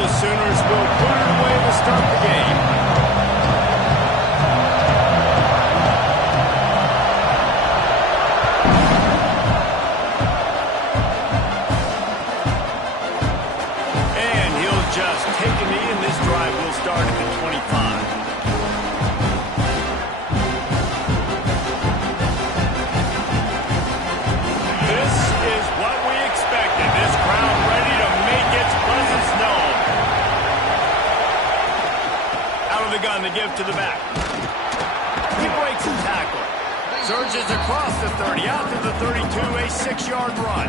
the Sooners will put it away to start the game. And he'll just take a knee, and this drive will start at the 25. This is what we expected. This crowd ready to make its presence known. Out of the gun to give to the back. He breaks the tackle. Surges across the 30, out to the 32, a 6-yard run.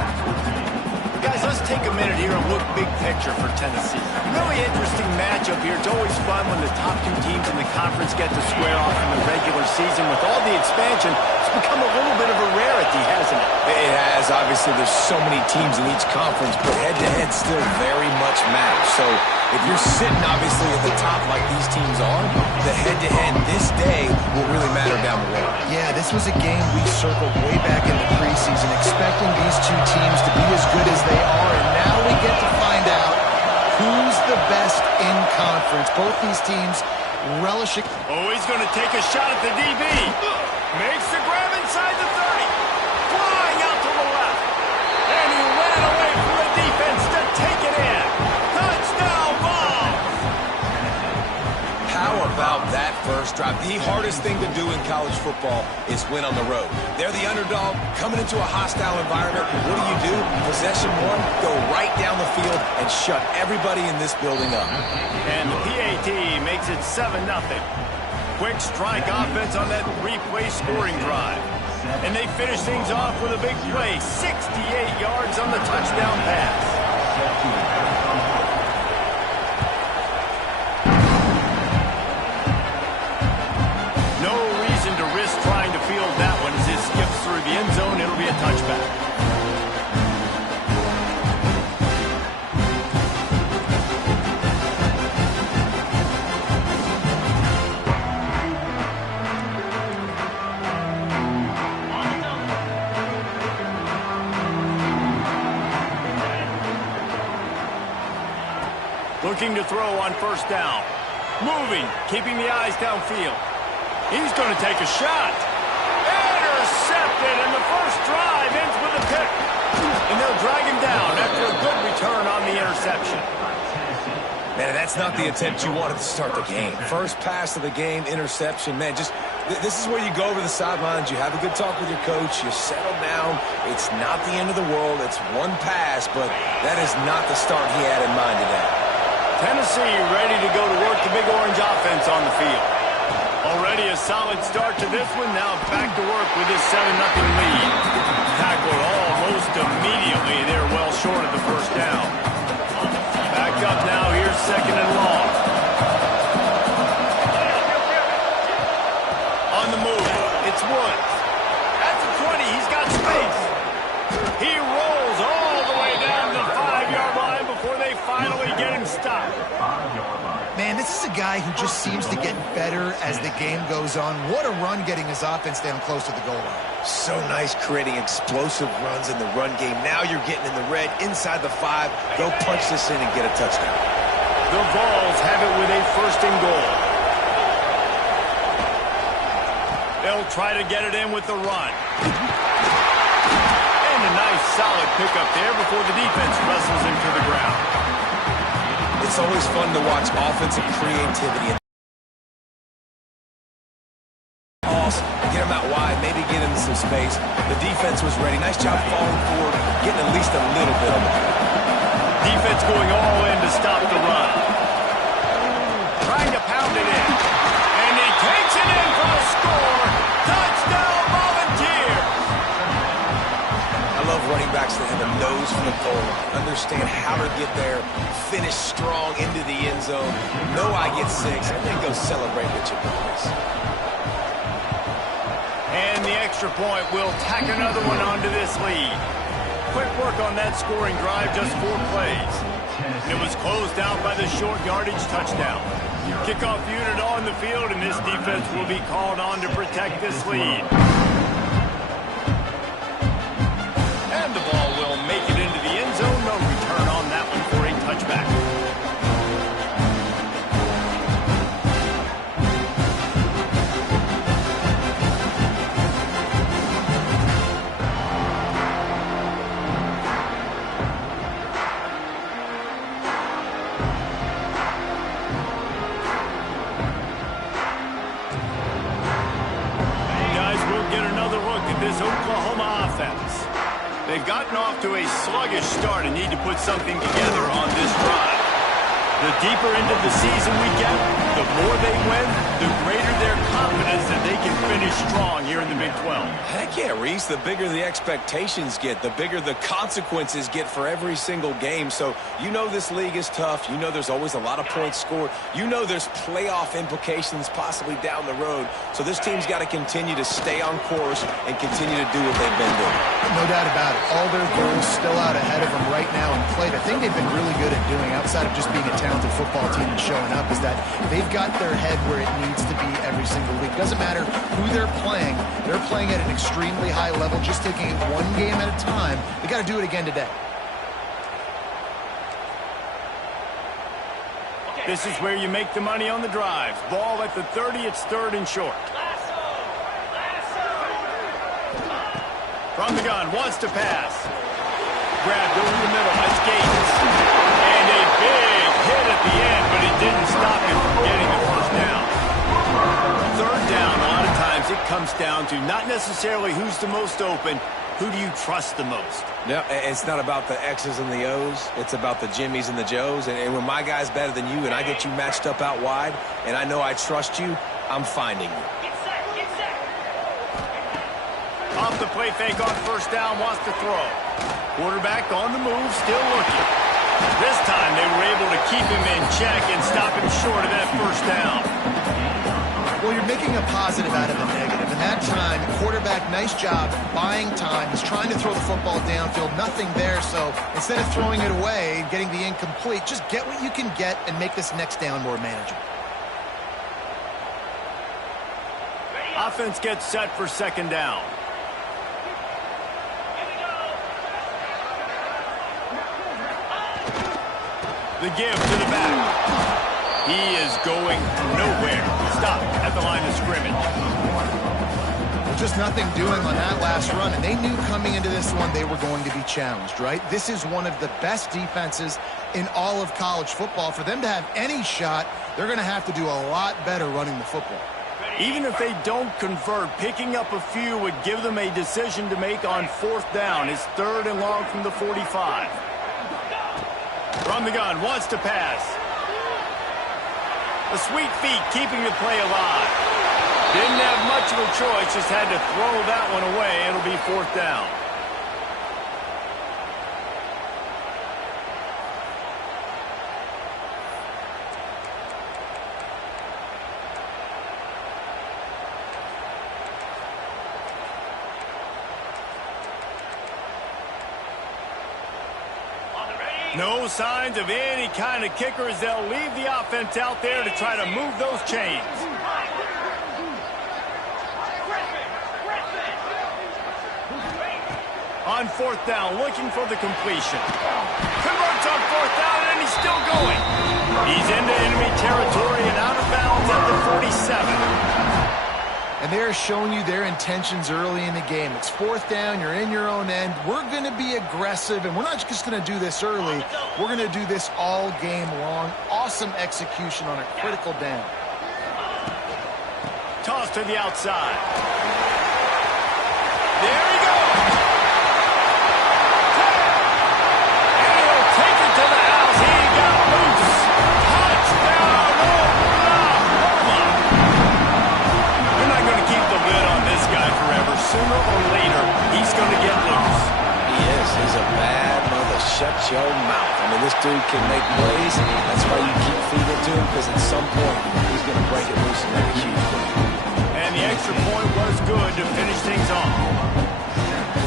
Guys, let's take a minute here and look big picture for Tennessee. Really interesting matchup here. It's always fun when the top two teams in the conference get to square off in the regular season. With all the expansion, it's become a little bit of a rarity, hasn't it? It has. Obviously, there's so many teams in each conference, but head-to-head still very much match. So if you're sitting, obviously, at the top like these teams are, the head-to-head this day will really matter down the road. Yeah, this was a game we circled way back in the preseason, expecting these two teams to be as good as they are, and now we get to find out who's the best in conference. Both these teams relishing. Oh, he's going to take a shot at the DB. Makes the grab inside the 30. Flying out to the left. And he ran away from the defense to take it in. Touchdown ball. How about that first drive? The hardest thing to do in college football is win on the road. They're the underdog, coming into a hostile environment. What do? Possession one, go right down the field and shut everybody in this building up. And the PAT makes it 7-0. Quick strike offense on that three-play scoring drive. And they finish things off with a big play, 68 yards on the touchdown pass. No reason to risk trying to field that one as it skips through the end zone. It'll be a touchback. Looking to throw on first down. Moving, keeping the eyes downfield. He's going to take a shot. Intercepted, and the first drive ends with a pick. And they'll drag him down after a good return on the interception. Man, that's not the attempt you wanted to start the game. First pass of the game, interception. Man, this is where you go over the sidelines. You have a good talk with your coach. You settle down. It's not the end of the world. It's one pass, but that is not the start he had in mind today. Tennessee ready to go to work the Big Orange offense on the field. Already a solid start to this one. Now back to work with this 7-0 lead. Tackled almost immediately. They're well short of the first down. Back up now. Here's 2nd and long. On the move. It's Woods. At the 20. He's got space. He rolls all the way down to the 5-yard line before they finally get him stopped. Man, this is a guy who just seems to get better as the game goes on. What a run getting his offense down close to the goal line. So nice creating explosive runs in the run game. Now you're getting in the red, inside the 5. Go punch this in and get a touchdown. The Vols have it with a 1st and goal. They'll try to get it in with the run. And a nice solid pickup there before the defense wrestles him to the ground. It's always fun to watch offensive creativity. Get him out wide, maybe get him some space. The defense was ready. Nice job falling forward, getting at least a little bit of it. Defense going all in to stop the run. Trying to pound it in. And he takes it in for the score. Touchdown, Volunteers! I love running backs that have a nose for the goal, understand how to get there, finish strong into the end zone, know I get 6, and then go celebrate with your boys. And the extra point will tack another one onto this lead. Quick work on that scoring drive, just 4 plays. And it was closed out by the short yardage touchdown. Kickoff unit on the field, and this defense will be called on to protect this lead. And the ball will make it into the end zone. No return on that one for a touchback. this Oklahoma offense. They've gotten off to a sluggish start and need to put something together on this drive. The deeper into the season we get, the more they win, the greater their confidence that they can finish strong here in the Big 12. Heck yeah, Reese. The bigger the expectations get, the bigger the consequences get for every single game. So you know this league is tough. You know there's always a lot of points scored. You know there's playoff implications possibly down the road. So this team's got to continue to stay on course and continue to do what they've been doing. No doubt about it. All their goals still out ahead of them right now in play. The thing they've been really good at doing, outside of just being a talented football team and showing up, is that they've got their head where it needs to be every single week. Doesn't matter who they're playing at an extremely high level, just taking it one game at a time. They got to do it again today. This is where you make the money on the drive. Ball at the 30, it's 3rd and short. From the gun, wants to pass. Grabbed over the middle by Gates. And a big hit at the end, but it didn't stop him from getting the first down. 3rd down, a lot of times it comes down to not necessarily who's the most open, who do you trust the most? No, it's not about the X's and the O's. It's about the Jimmys and the Joes. And when my guy's better than you and I get you matched up out wide and I know I trust you, I'm finding you. Off the play fake on 1st down, wants to throw. Quarterback on the move, still looking. This time they were able to keep him in check and stop him short of that 1st down. Well, you're making a positive out of a negative. And that time, quarterback, nice job buying time. He's trying to throw the football downfield. Nothing there, so instead of throwing it away and getting the incomplete, just get what you can get and make this next down more manageable. Offense gets set for 2nd down. The give to the back. He is going nowhere. Stop at the line of scrimmage. Well, just nothing doing on that last run, and they knew coming into this one they were going to be challenged, right? This is one of the best defenses in all of college football. For them to have any shot, they're going to have to do a lot better running the football. Even if they don't convert, picking up a few would give them a decision to make on 4th down. It's 3rd and long from the 45. From the gun, wants to pass. The sweet feet keeping the play alive. Didn't have much of a choice, just had to throw that one away. It'll be 4th down. No signs of any kind of kickers. They'll leave the offense out there to try to move those chains. On 4th down, looking for the completion. Converts on 4th down, and he's still going. He's into enemy territory and out of bounds at the 47. And they're showing you their intentions early in the game. It's 4th down, you're in your own end. We're going to be aggressive, and we're not just going to do this early. We're going to do this all game long. Awesome execution on a critical down. Toss to the outside. There he goes. And he'll take it to the house. He got loose. Touchdown, Oklahoma. They're not going to keep the lid on this guy forever. Sooner or later, he's going to get loose. He is. He's a bad mother. Shut your mouth. I mean, this dude can make plays. That's why you keep feeding to him, because at some point, he's going to break it loose and make a huge play. And the extra point was good to finish things off.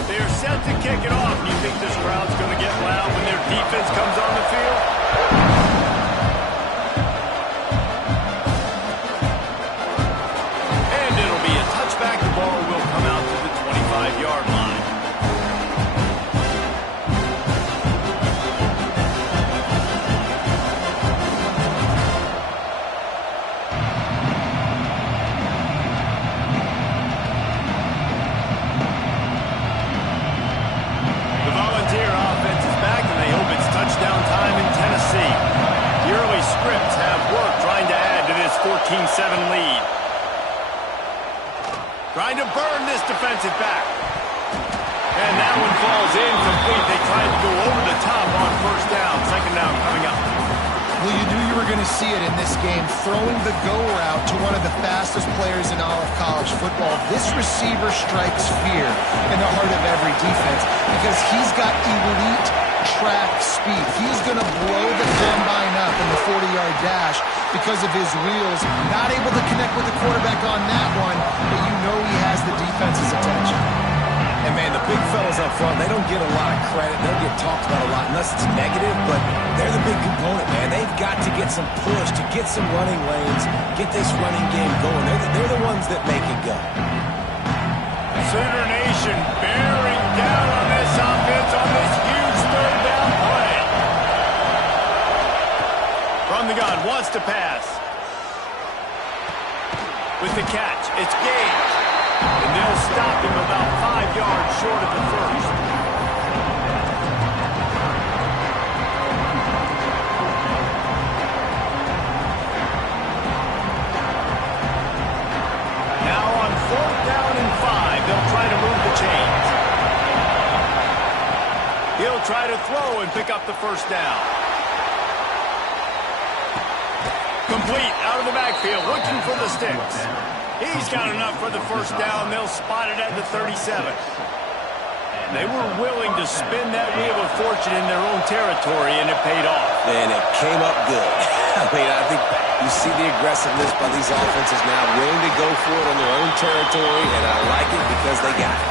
They are set to kick it off. Do you think this crowd's going to get loud when their defense comes on the field? And it'll be a touchback. The ball will come out to the 25-yard line. Touchdown time in Tennessee. The early scripts have worked trying to add to this 14-7 lead. Trying to burn this defensive back. And that one falls incomplete. They tried to go over the top on first down. Second down coming up. Well, you knew you were going to see it in this game, throwing the go route to one of the fastest players in all of college football. This receiver strikes fear in the heart of every defense because he's got elite track speed. He's going to blow the combine up in the 40-yard dash because of his wheels. Not able to connect with the quarterback on that one, but you know he has the defense's attention. And, man, the big fellas up front, they don't get a lot of credit. They don't get talked about a lot unless it's negative, but they're the big component, man. They've got to get some push, to get some running lanes, get this running game going. They're the ones that make it go. Sooner Nation bearing down on this offense on this huge third down play. From the gun, wants to pass. With the catch, it's Gage. And they'll stop him about 5 yards short of the first. Now on 4th down and 5, they'll try to move the chains. He'll try to throw and pick up the first down. Complete out of the backfield, looking for the sticks. He's got enough for the first down. They'll spot it at the 37. They were willing to spin that wheel of fortune in their own territory, and it paid off. And it came up good. I mean, I think you see the aggressiveness by these offenses now, willing to go for it on their own territory, and I like it because they got it.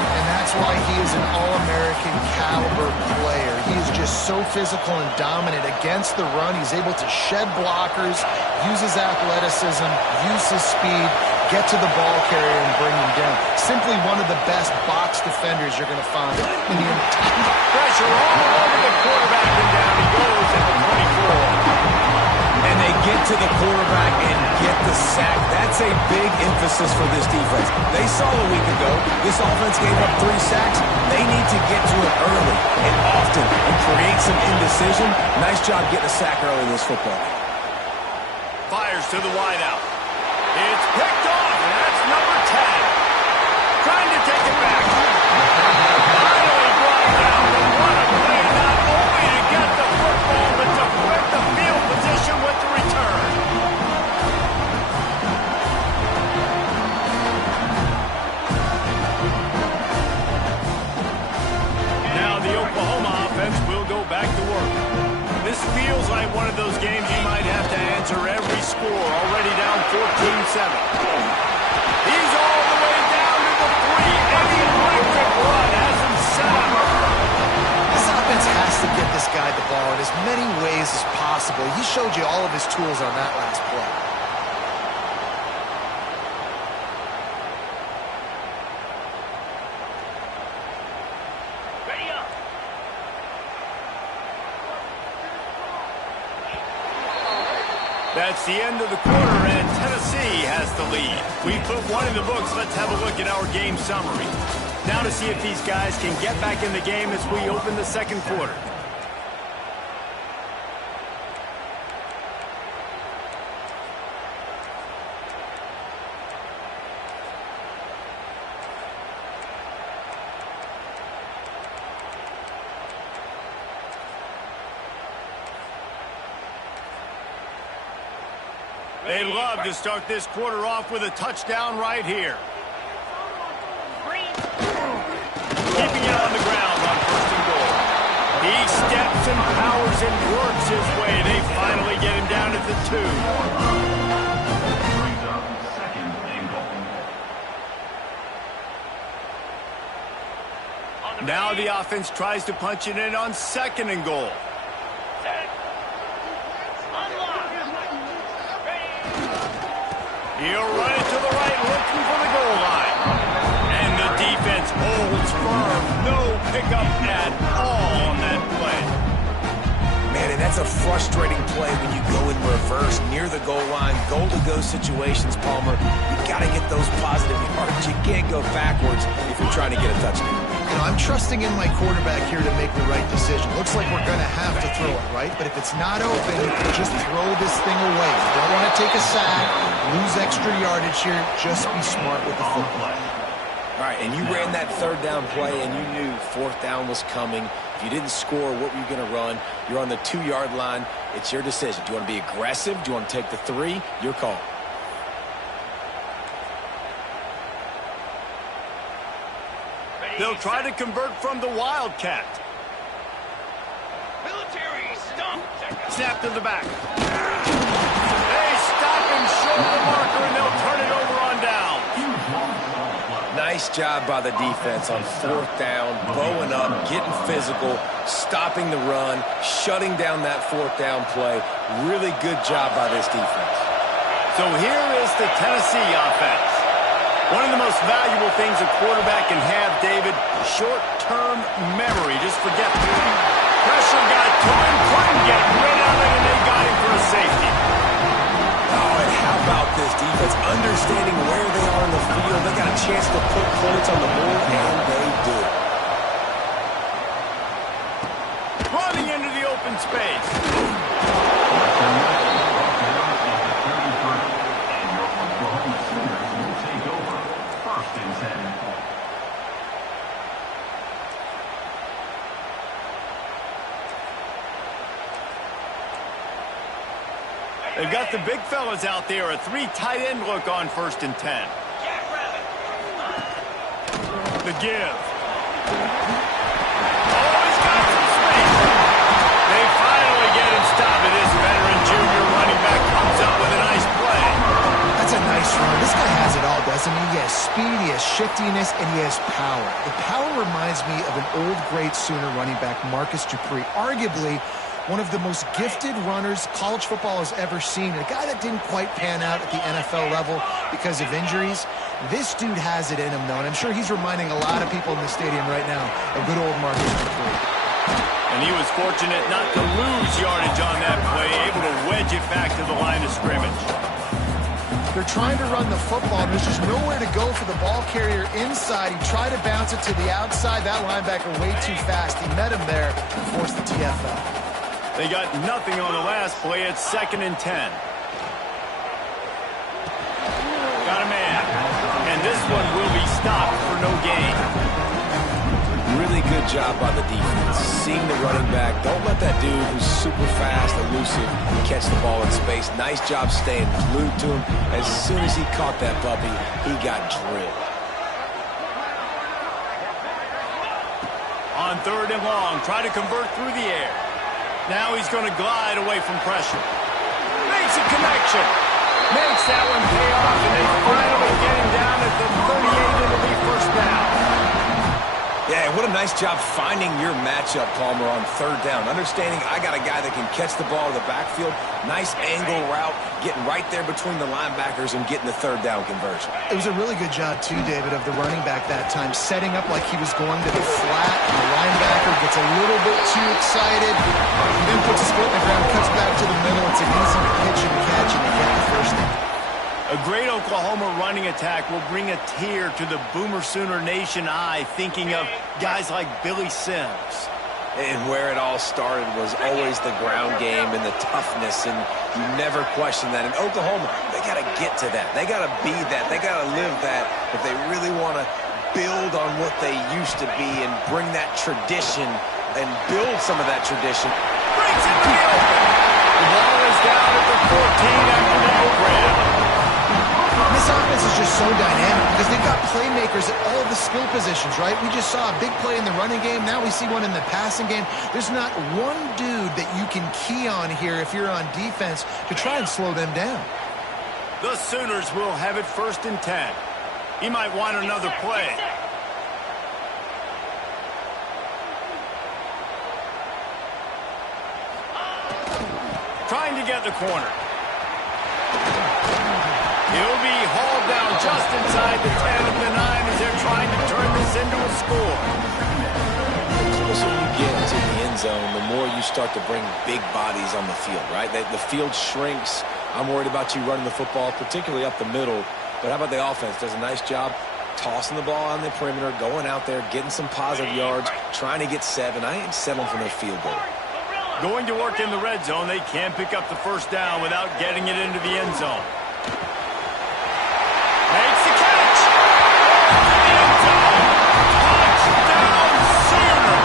And that's why he is an All-American caliber player. He is just so physical and dominant against the run. He's able to shed blockers, use his athleticism, use his speed, get to the ball carrier and bring him down. Simply one of the best box defenders you're going to find in the entire... Pressure all over the quarterback, and down he goes at the 24. And they get to the quarterback and get the sack. That's a big emphasis for this defense. They saw a week ago, this offense gave up 3 sacks. They need to get to it early and often and create some indecision. Nice job getting a sack early in this football game. Fires to the wideout. It's picked off, and that's number 10. Trying to take it back. Finally brought down, and what a play, not only to get the football, but to flip the field position with the return. Now the Oklahoma offense will go back to work. This feels like one of those games you might have to answer every score. Already down 14-7. He's all the way down to the 3. Eddie electric run has him set up. This offense has to get this guy the ball in as many ways as possible. He showed you all of his tools on that last play. That's the end of the quarter, and Tennessee has the lead. We put one in the books. Let's have a look at our game summary. Now to see if these guys can get back in the game as we open the second quarter. They'd love to start this quarter off with a touchdown right here. Keeping it on the ground on 1st and goal. He steps and powers and works his way. They finally get him down at the 2. Now the offense tries to punch it in on 2nd and goal. He'll run it to the right, looking for the goal line. And the defense holds firm. No pickup at all on that play. Man, and that's a frustrating play when you go in reverse near the goal line. Goal-to-go situations, Palmer. You got to get those positive yards. You can't go backwards if you're trying to get a touchdown. I'm trusting in my quarterback here to make the right decision. Looks like we're going to have to throw it, right? But if it's not open, just throw this thing away. You don't want to take a sack, lose extra yardage here. Just be smart with the football. All right, and you ran that third down play, and you knew fourth down was coming. If you didn't score, what were you going to run? You're on the 2-yard line. It's your decision. Do you want to be aggressive? Do you want to take the 3? Your call. They'll try to convert from the Wildcat. Military stump. Snap to the back. They stop him short of the marker, and they'll turn it over on down. Nice job by the defense on fourth down, bowing up, getting physical, stopping the run, shutting down that fourth down play. Really good job by this defense. So here is the Tennessee offense. One of the most valuable things a quarterback can have, David, short-term memory. Just forget. Pressure got to him, couldn't get rid of it, and they got him for a safety. Oh, and how about this defense? Understanding where they are in the field. They got a chance to put points on the board, and they do. Running into the open space. They've got the big fellas out there. A 3 tight end look on 1st and 10. The give. Oh, he's got some space. They finally get him stopped. And this veteran junior running back comes up with a nice play. That's a nice run. This guy has it all, doesn't he? He has speed, he has shiftiness, and he has power. The power reminds me of an old great Sooner running back, Marcus Dupree. Arguably one of the most gifted runners college football has ever seen. A guy that didn't quite pan out at the NFL level because of injuries. This dude has it in him, though, and I'm sure he's reminding a lot of people in the stadium right now of good old Marcus Dupree. And he was fortunate not to lose yardage on that play, able to wedge it back to the line of scrimmage. They're trying to run the football, and there's just nowhere to go for the ball carrier inside. He tried to bounce it to the outside. That linebacker way too fast. He met him there and forced the TFL. They got nothing on the last play. It's 2nd and 10. Got a man. And this one will be stopped for no gain. Really good job by the defense. Seeing the running back. Don't let that dude who's super fast, elusive, catch the ball in space. Nice job staying glued to him. As soon as he caught that puppy, he got drilled. On 3rd and long, try to convert through the air. Now he's going to glide away from pressure. Makes a connection. Makes that one pay off, and they finally get him down at the 38. It'll be 1st down. Yeah, what a nice job finding your matchup, Palmer, on 3rd down. Understanding I got a guy that can catch the ball in the backfield. Nice angle route, getting right there between the linebackers and getting the 3rd down conversion. It was a really good job, too, David, of the running back that time, setting up like he was going to the flat, and the linebacker gets a little bit too excited. He then puts his foot in the ground, cuts back to the middle. It's an easy pitch and catch, and they get the 1st down. A great Oklahoma running attack will bring a tear to the Boomer Sooner Nation eye, thinking of guys like Billy Sims. And where it all started was always the ground game and the toughness, and you never question that. In Oklahoma, they got to get to that. They got to be that. They got to live that if they really want to build on what they used to be and bring that tradition and build some of that tradition. Brings it to the open. The ball is down at the 14 after the overhead. This offense is just so dynamic because they've got playmakers at all of the skill positions, right? We just saw a big play in the running game. Now we see one in the passing game. There's not one dude that you can key on here if you're on defense to try and slow them down. The Sooners will have it 1st and 10. He might want another play. Trying to get the corner. He'll be hauled down just inside the 10 of the 9 as they're trying to turn this into a score. The closer you get to the end zone, the more you start to bring big bodies on the field, right? The field shrinks. I'm worried about you running the football, particularly up the middle. But how about the offense? Does a nice job tossing the ball on the perimeter, going out there, getting some positive yards, trying to get 7. I ain't settling for no field goal. Going to work in the red zone. They can't pick up the first down without getting it into the end zone. Makes the catch. End zone. Touchdown, Sooner.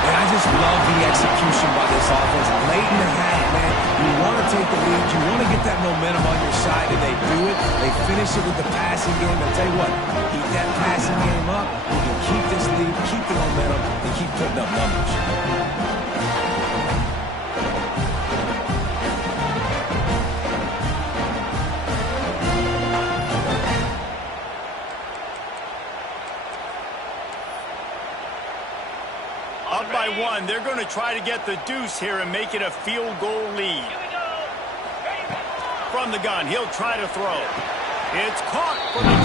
And I just love the execution by this offense. Late in the half, man, you want to take the lead. You want to get that momentum on your side, and they do it. They finish it with the passing game. I'll tell you what, keep that passing game up. You can keep this lead, keep the momentum, and keep putting up numbers. Up by 1. They're going to try to get the deuce here and make it a field goal lead. From the gun, he'll try to throw. It's caught for the 2.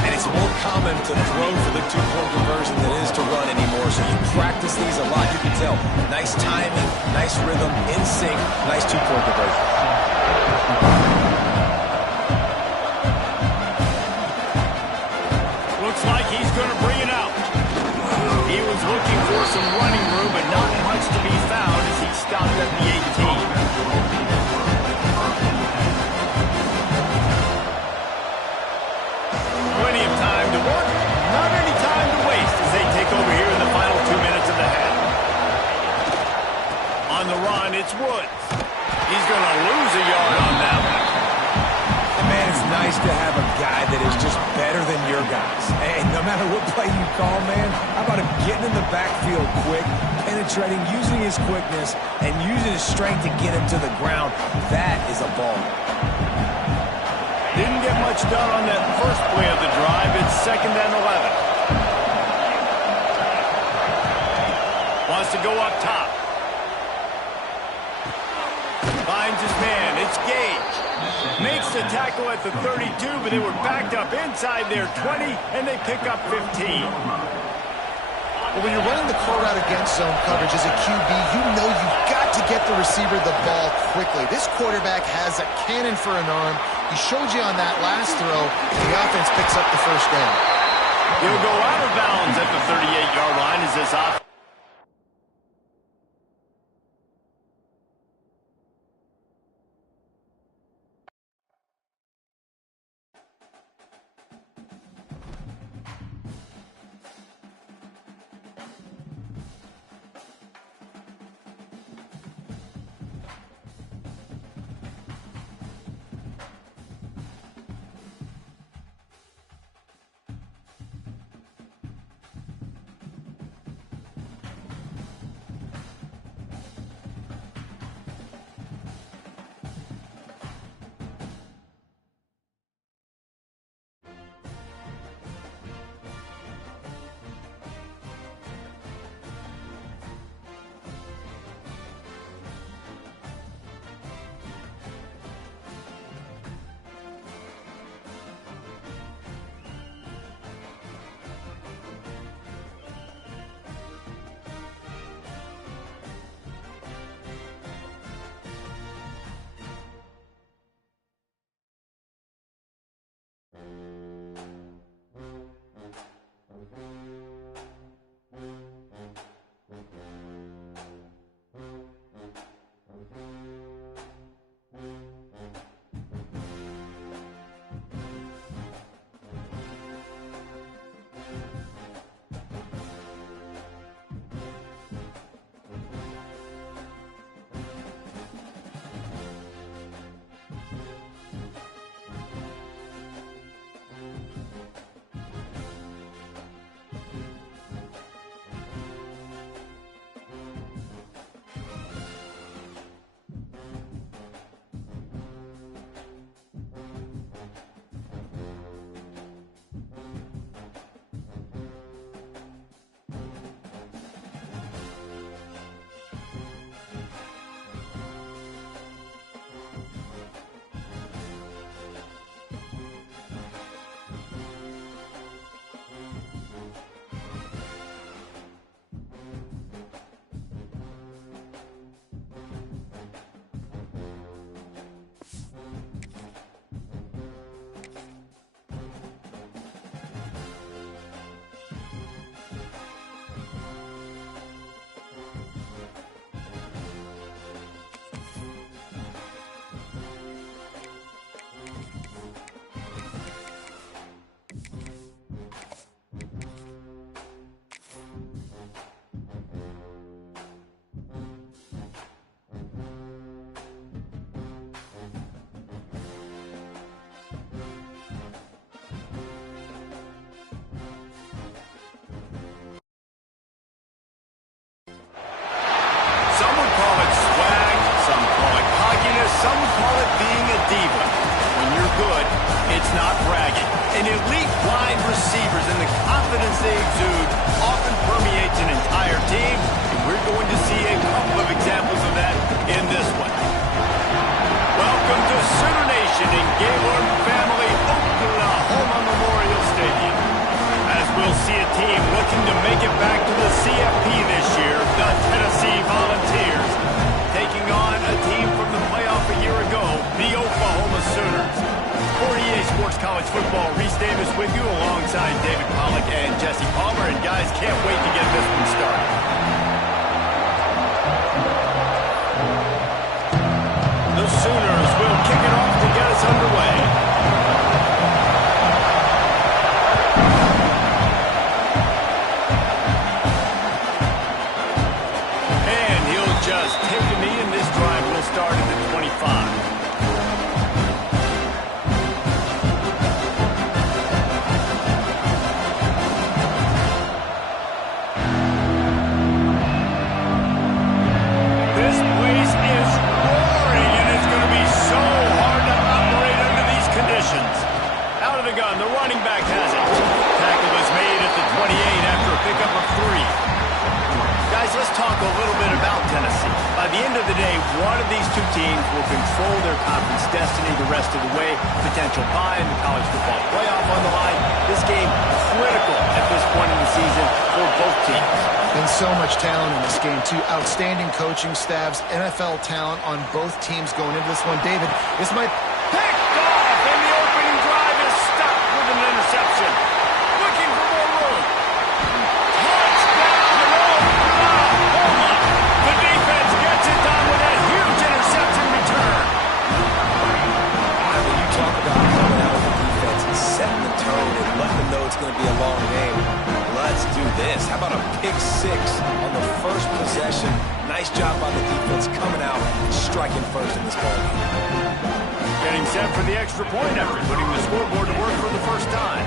And it's more common to throw for the 2-point conversion than it is to run anymore. So you practice these a lot. You can tell. Nice timing, nice rhythm, in sync, nice 2-point conversion. Looks like he's going to bring it out. He was looking for some running room, but not much to be found as he stopped at the 18. Plenty of time to work, not any time to waste as they take over here in the final 2 minutes of the half. On the run, it's Woods. He's going to lose a yard on that one. Man, it's nice to have a guy that is just better than your guys. Hey, no matter what play you call, man, how about him getting in the backfield quick, penetrating, using his quickness, and using his strength to get him to the ground? That is a ball. Didn't get much done on that first play of the drive. It's 2nd and 11. Wants to go up top. Finds his man. It's Gage. Makes the tackle at the 32, but they were backed up inside their 20, and they pick up 15. Well, when you're running the quarterback against zone coverage as a QB, you know you've got to get the receiver the ball quickly. This quarterback has a cannon for an arm. He showed you on that last throw, and the offense picks up the first down. He'll go out of bounds at the 38-yard line as this offense. diva. When you're good, it's not bragging. And elite wide receivers and the confidence they exude often permeates an entire team, and we're going to see a couple of examples of that in this one. Welcome to Sooner Nation in Gaylord Family Oklahoma Memorial Stadium. As we'll see a team looking to make it back to the CFP this year, the Tennessee Volunteers, taking on a team from the playoff a year ago, the Oklahoma Sooners. For EA Sports College Football, Reese Davis with you alongside David Pollack and Jesse Palmer. And guys, can't wait to get this one started. The Sooners will kick it off to get us underway. And he'll just take a knee, and this drive will start at the 25. The running back has it. Tackle is made at the 28 after a pickup of 3. Guys, let's talk a little bit about Tennessee. By the end of the day, one of these two teams will control their conference destiny the rest of the way. Potential bye in the college football playoff on the line. This game critical at this point in the season for both teams. And so much talent in this game, too. Outstanding coaching staffs, NFL talent on both teams going into this one. David, this might... Picked off, and the opening drive is stopped with an interception. Looking for more room. Touchdown, Oklahoma. The defense gets it done with that huge interception return. When you talk about coming out of the defense and setting the tone and letting them know it's going to be a long game, let's do this. How about a pick 6 on the first possession? Nice job by the defense coming out and striking first in this ballgame. Getting set for the extra point after putting the scoreboard to work for the first time.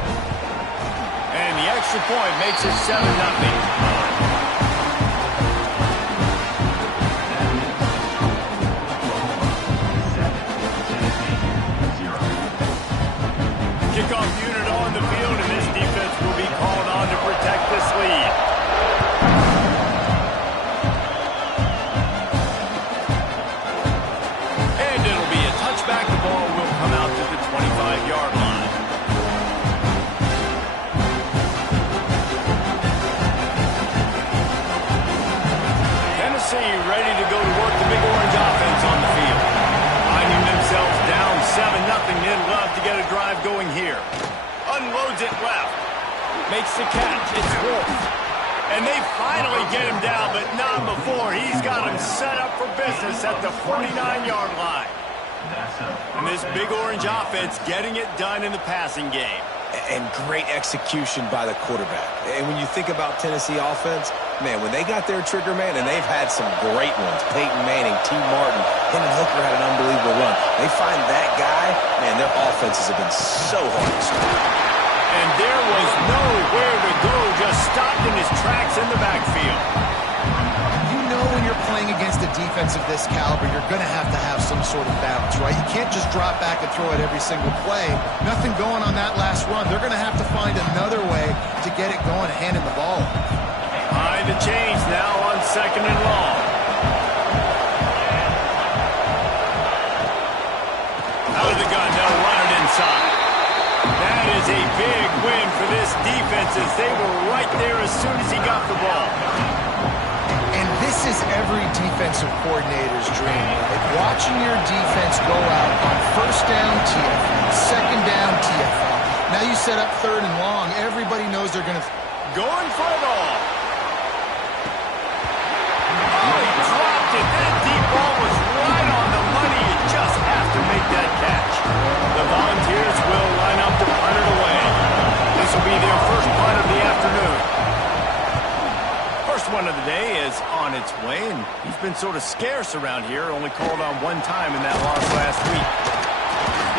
And the extra point makes it 7-0. Kickoff unit on the field, and this defense will be called on to protect this lead. And it'll be a touchback. The ball will come out to the 25-yard line. Tennessee ready to go to work the Big Orange offense on the field. Finding themselves down 7-0, then love to get a drive going here. Unloads it left. Makes the catch. It's Wolf. And they finally get him down, but not before. He's got him set up for business at the 49-yard line. And this Big Orange offense getting it done in the passing game. And great execution by the quarterback. And when you think about Tennessee offense, man, when they got their trigger man, and they've had some great ones, Peyton Manning, T. Martin, Hendon Hooker had an unbelievable run. They find that guy, man, their offenses have been so hard to stop. And there was nowhere to go, just stopped in his tracks in the backfield. You know when you're playing against a defense of this caliber, you're going to have some sort of balance, right? You can't just drop back and throw it every single play. Nothing going on that last run. They're going to have to find another way to get it going, handing the ball. Behind the chains now on 2nd and long. Out of the gun, they'll run it inside. That is a big win for this defense as they were right there as soon as he got the ball. And this is every defensive coordinator's dream, right? Watching your defense go out on 1st down TFL, 2nd down TFL. Now you set up 3rd and long. Everybody knows they're going to... Going for it all. Oh, he dropped it. That deep ball was right on the money. You just have to make that catch. The Volunteers will line up to punt it away. This will be their first punt of the afternoon. First one of the day is on its way, and he's been sort of scarce around here, only called on one time in that loss last week.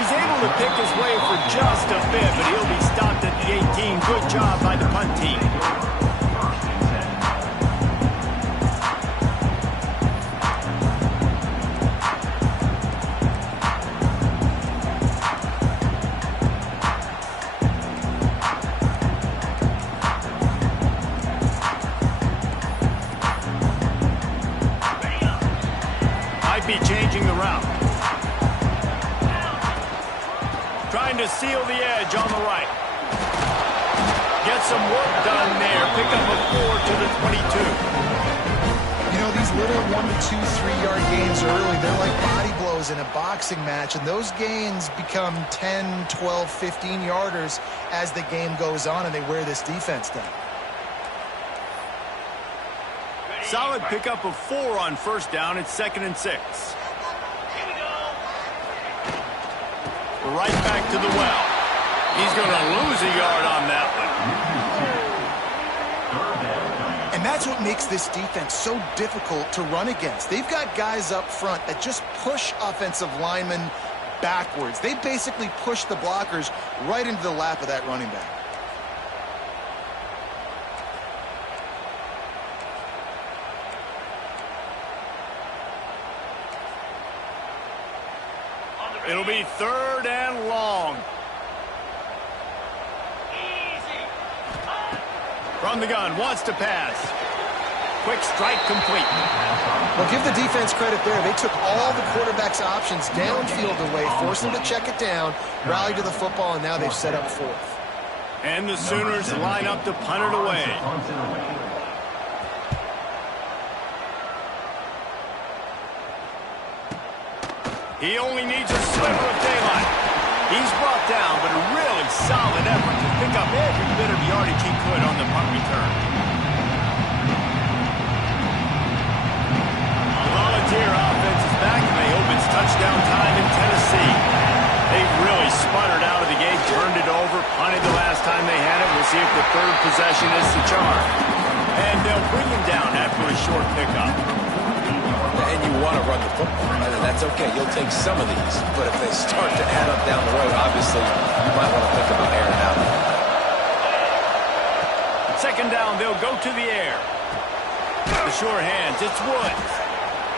He's able to pick his way for just a bit, but he'll be stopped at the 18. Good job by the punt team. might be changing the route. Trying to seal the edge on the right. Get some work done there. Pick up a 4 to the 22. You know, these little 1 to 2, 3-yard gains early, they're like body blows in a boxing match, and those gains become 10, 12, 15-yarders as the game goes on, and they wear this defense down. Solid pickup of 4 on first down. It's 2nd and 6. Right back to the well. He's going to lose a yard on that one. And that's what makes this defense so difficult to run against. They've got guys up front that just push offensive linemen backwards. They basically push the blockers right into the lap of that running back. It'll be 3rd and long. From the gun, wants to pass. Quick strike complete. Well, give the defense credit there. They took all the quarterback's options downfield away, forced them to check it down, rally to the football, and now they've set up 4th. And the Sooners line up to punt it away. He only needs a sliver of daylight. He's brought down, but a really solid effort to pick up every bit of yardage he could on the punt return. The Volunteer offense is back, and they hope it's touchdown time in Tennessee. They've really sputtered out of the gate, turned it over, punted the last time they had it. We'll see if the 3rd possession is the charm. And they'll bring him down after a short pickup. And you want to run the football. That's okay. You'll take some of these. But if they start to add up down the road, obviously, you might want to think about airing out. 2nd down, they'll go to the air. The sure hands, it's Woods.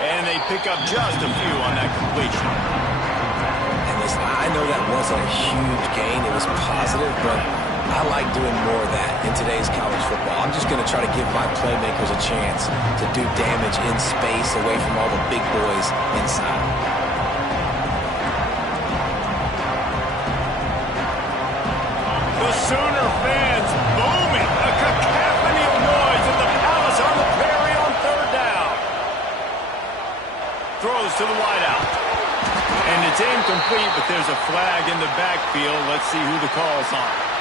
And they pick up just a few on that completion. And listen, I know that wasn't a huge gain. It was positive, but I like doing more of that in today's college football. I'm just going to try to give my playmakers a chance to do damage in space away from all the big boys inside. The Sooner fans booming. A cacophony of noise in the Palace on the Prairie on 3rd down. Throws to the wideout. And it's incomplete, but there's a flag in the backfield. Let's see who the call's on.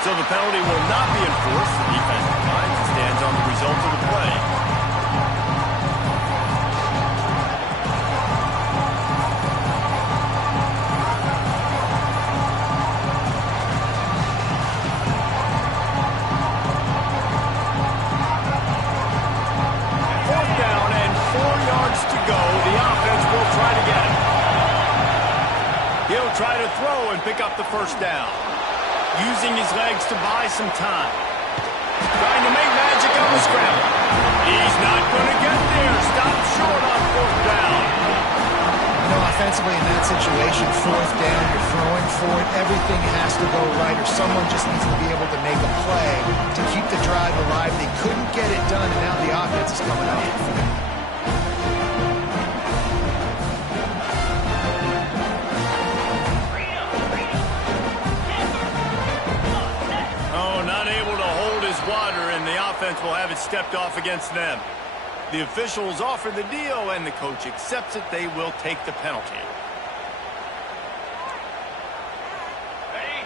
So the penalty will not be enforced. The defense declines and stands on the result of the play. Fourth down and 4 yards to go. The offense will try to get it. He'll try to throw and pick up the 1st down. Using his legs to buy some time. Trying to make magic on the scramble. He's not going to get there. Stop short on 4th down. You know, offensively in that situation, 4th down, you're throwing for it. Everything has to go right, or someone just needs to be able to make a play to keep the drive alive. They couldn't get it done, and now the offense is coming up. Water, and the offense will have it stepped off against them. The officials offer the deal, and the coach accepts it. They will take the penalty. Ready?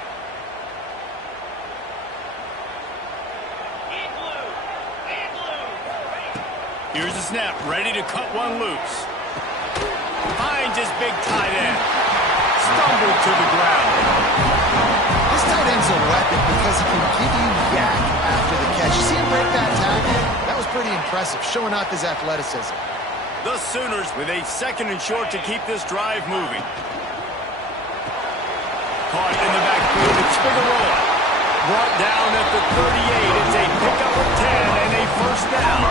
Here's the snap, ready to cut one loose. Finds his big tight end. Stumbled to the ground. This tight end's a weapon because he can give you yak after the catch. You see him break that tackle? That was pretty impressive, showing off his athleticism. The Sooners with a 2nd and short to keep this drive moving. Caught in the backfield, it's Figueroa. Brought down at the 38. It's a pickup of 10 and a 1st down.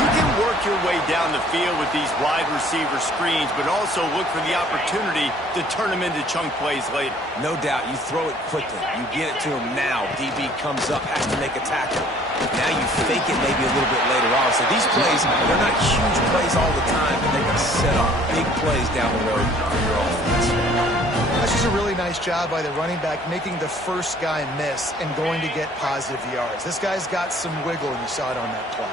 You can work your way down the field with these wide receiver screens, but also look for the opportunity to turn them into chunk plays later. No doubt, you throw it quickly. You get it to him now. DB comes up, has to make a tackle. Now you fake it maybe a little bit later on. So these plays, they're not huge plays all the time, but they're going to set up big plays down the road for your offense. That's just a really nice job by the running back, making the first guy miss and going to get positive yards. This guy's got some wiggle, and you saw it on that play.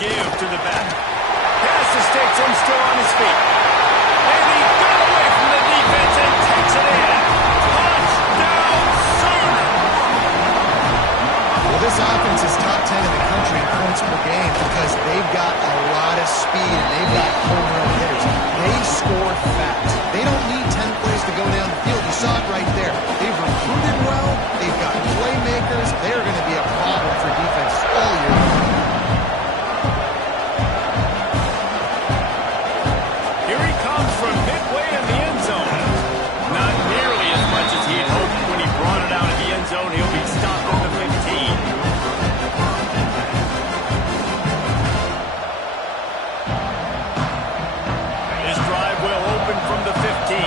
Give to the back. Pass escapes him, still on his feet. And he got away from the defense and takes it in. Touchdown, Sooners! Well, this offense is top 10 in the country in points per game because they've got a lot of speed and they've got home run hitters. They score fast. They don't need 10 plays to go down the field. You saw it right there. They've recruited well. They've got playmakers. They're going to be a problem for defense all year long. From midway in the end zone. Not nearly as much as he had hoped when he brought it out of the end zone. He'll be stopped at the 15. His drive will open from the 15.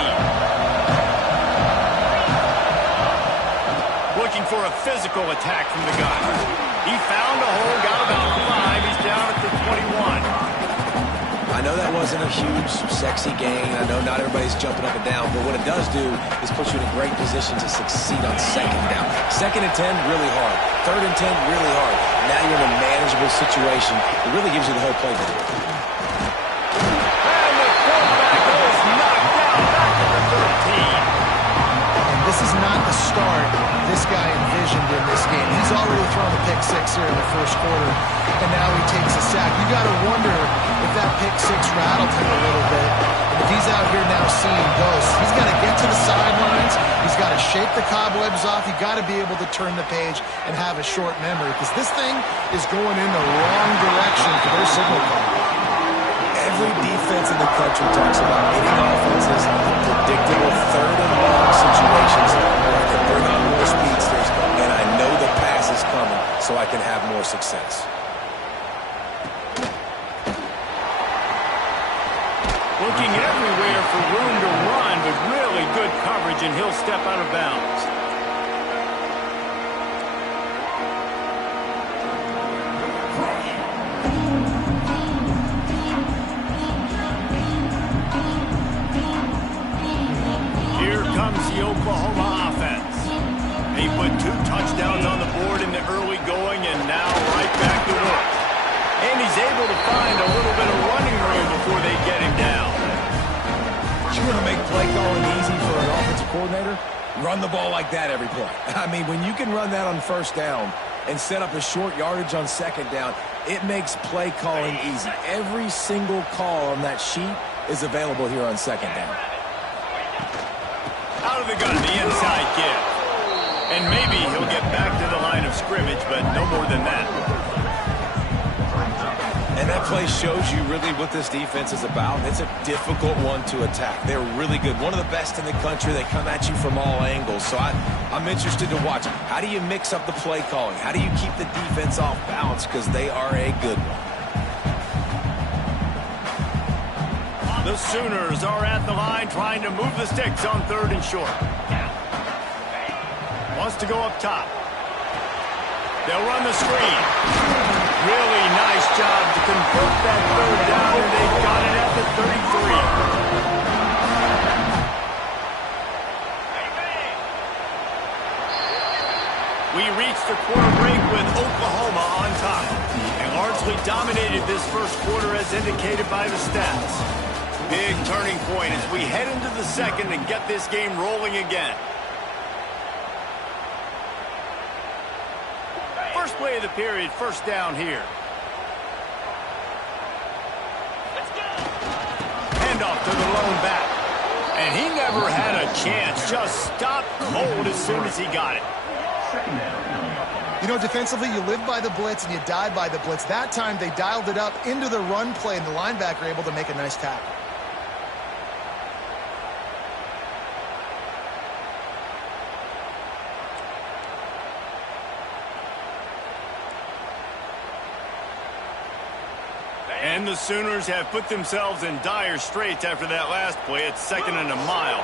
Looking for a physical attack from the gun. He found a hole, got about 5. He's down at the 21. I know that wasn't a huge, sexy gain. I know not everybody's jumping up and down, but what it does do is put you in a great position to succeed on second down. 2nd and 10, really hard. 3rd and 10, really hard. Now you're in a manageable situation. It really gives you the whole playbook. And the quarterback is knocked down back at the 13. This is not the start this guy envisioned in this game. He's already thrown a pick 6 here in the first quarter, and now he takes a sack. You got to wonder if that pick 6 rattled him a little bit. And if he's out here now seeing ghosts, he's got to get to the sidelines. He's got to shake the cobwebs off. You got to be able to turn the page and have a short memory because this thing is going in the wrong direction for their signal call. Every defense in the country talks about getting offenses predictable 3rd and long situations where I can bring on more speedsters, and I know the pass is coming, so I can have more success. Looking everywhere for room to run, but really good coverage, and he'll step out of bounds. The Oklahoma offense. He put 2 touchdowns on the board in the early going and now right back to work. And he's able to find a little bit of running room before they get him down. You want to make play calling easy for an offensive coordinator? Run the ball like that every play. I mean, when you can run that on 1st down and set up a short yardage on 2nd down, it makes play calling easy. Every single call on that sheet is available here on 2nd down. Out of the gun, the inside give. And maybe he'll get back to the line of scrimmage, but no more than that. And that play shows you really what this defense is about. It's a difficult one to attack. They're really good. One of the best in the country. They come at you from all angles. So I'm interested to watch. How do you mix up the play calling? How do you keep the defense off balance? Because they are a good one. The Sooners are at the line trying to move the sticks on 3rd and short. Wants to go up top. They'll run the screen. Really nice job to convert that 3rd down, and they got it at the 33. We reached the quarter break with Oklahoma on top and largely dominated this first quarter as indicated by the stats. Big turning point as we head into the 2nd and get this game rolling again. First play of the period, 1st down here. Let's go. Handoff to the lone back. And he never had a chance. Just stopped cold as soon as he got it. You know, defensively, you live by the blitz and you die by the blitz. That time, they dialed it up into the run play, and the linebacker able to make a nice tackle. And the Sooners have put themselves in dire straits after that last play. It's 2nd and a mile.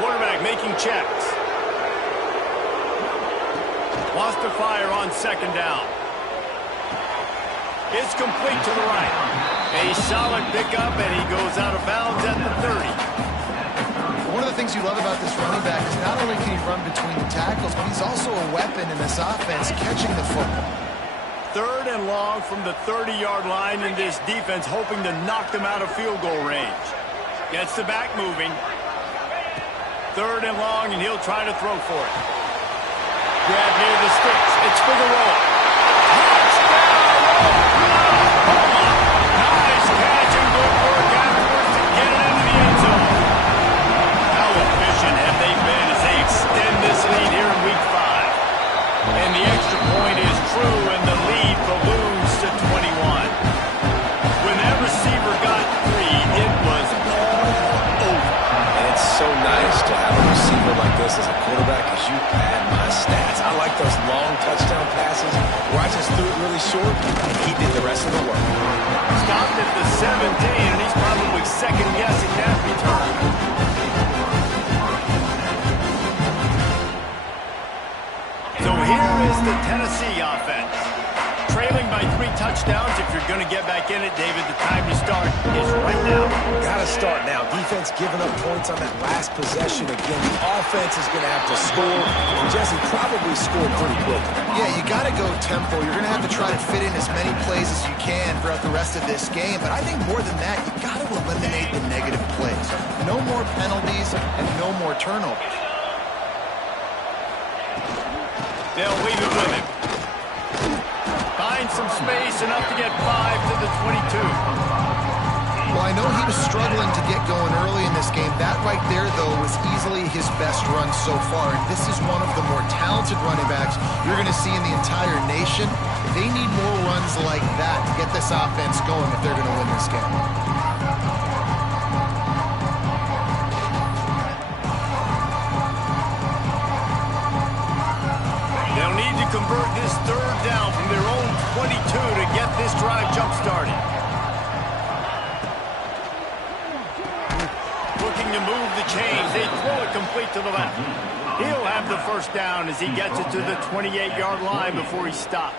Quarterback making checks. Wants to fire on 2nd down. It's complete to the right. A solid pickup, and he goes out of bounds at the 30. One of the things you love about this running back is not only can he run between the tackles, but he's also a weapon in this offense catching the football. 3rd and long from the 30-yard line, and this defense hoping to knock them out of field goal range. Gets the back moving. 3rd and long, and he'll try to throw for it. Grab near the sticks. It's for the roll. Nice catch and good work afterwards to get it into the end zone. How efficient have they been as they extend this lead here in Week 5? And the extra point is true, and the lead balloons to 21. When that receiver got 3, it was all over. And it's so nice to have a receiver like this as a quarterback, as you pad my stats. I like those long touchdown passes where I just threw it really short, and he did the rest of the work. Stopped at the 17, and he's probably second-guessing that return. So here is the Tennessee offense. Trailing by 3 touchdowns. If you're going to get back in it, David, the time to start is right now. Gotta start now. Defense giving up points on that last possession. Again, the offense is going to have to score, and Jesse probably scored pretty quick. Yeah, you got to go tempo. You're going to have to try to fit in as many plays as you can throughout the rest of this game. But I think more than that, you got to eliminate the negative plays. No more penalties and no more turnovers. They'll leave it with him. Find some space, enough to get 5 to the 22. Well, I know he was struggling to get going early in this game. That right there, though, was easily his best run so far. And this is one of the more talented running backs you're going to see in the entire nation. They need more runs like that to get this offense going if they're going to win this game. They'll need to convert this 3rd down from their own 22 to get this drive jump-started. Looking to move the chains. They throw it complete to the left. He'll have the 1st down as he gets it to the 28-yard line before he stopped.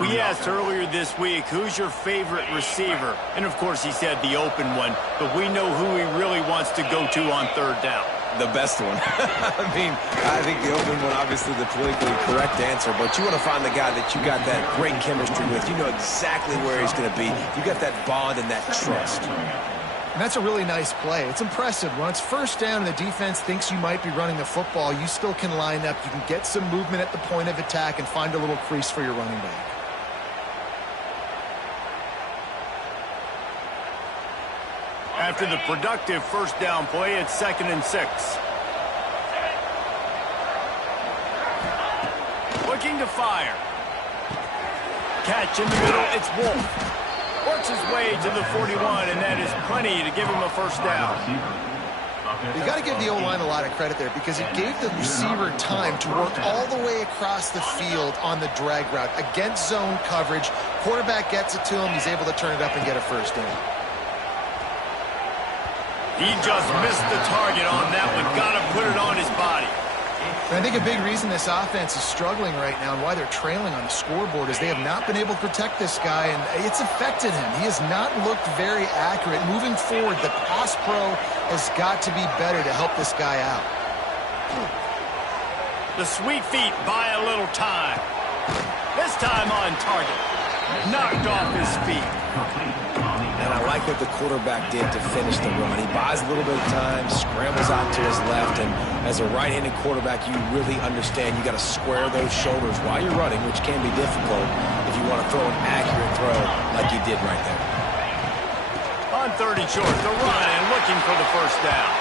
We asked earlier this week, who's your favorite receiver? And, of course, he said the open one, but we know who he really wants to go to on 3rd down. The best one. I mean, I think the open one, obviously the politically correct answer, but you want to find the guy that you got that great chemistry with. You know exactly where he's going to be. You got that bond and that trust. And that's a really nice play. It's impressive. When it's 1st down and the defense thinks you might be running the football, you still can line up. You can get some movement at the point of attack and find a little crease for your running back. After the productive 1st down play, it's 2nd and 6. Looking to fire. Catch in the middle, it's Wolf. Works his way to the 41, and that is plenty to give him a 1st down. You got to give the O-line a lot of credit there because it gave the receiver time to work all the way across the field on the drag route. Against zone coverage, quarterback gets it to him, he's able to turn it up and get a 1st down. He just missed the target on that one. Got to put it on his body. And I think a big reason this offense is struggling right now and why they're trailing on the scoreboard is they have not been able to protect this guy, and it's affected him. He has not looked very accurate. Moving forward, the pass pro has got to be better to help this guy out. The sweet feet buy a little time. This time on target. Knocked off his feet. And I like what the quarterback did to finish the run. He buys a little bit of time, scrambles out to his left, and as a right-handed quarterback, you really understand you got to square those shoulders while you're running, which can be difficult if you want to throw an accurate throw like you did right there. On 30 short, the run and looking for the 1st down.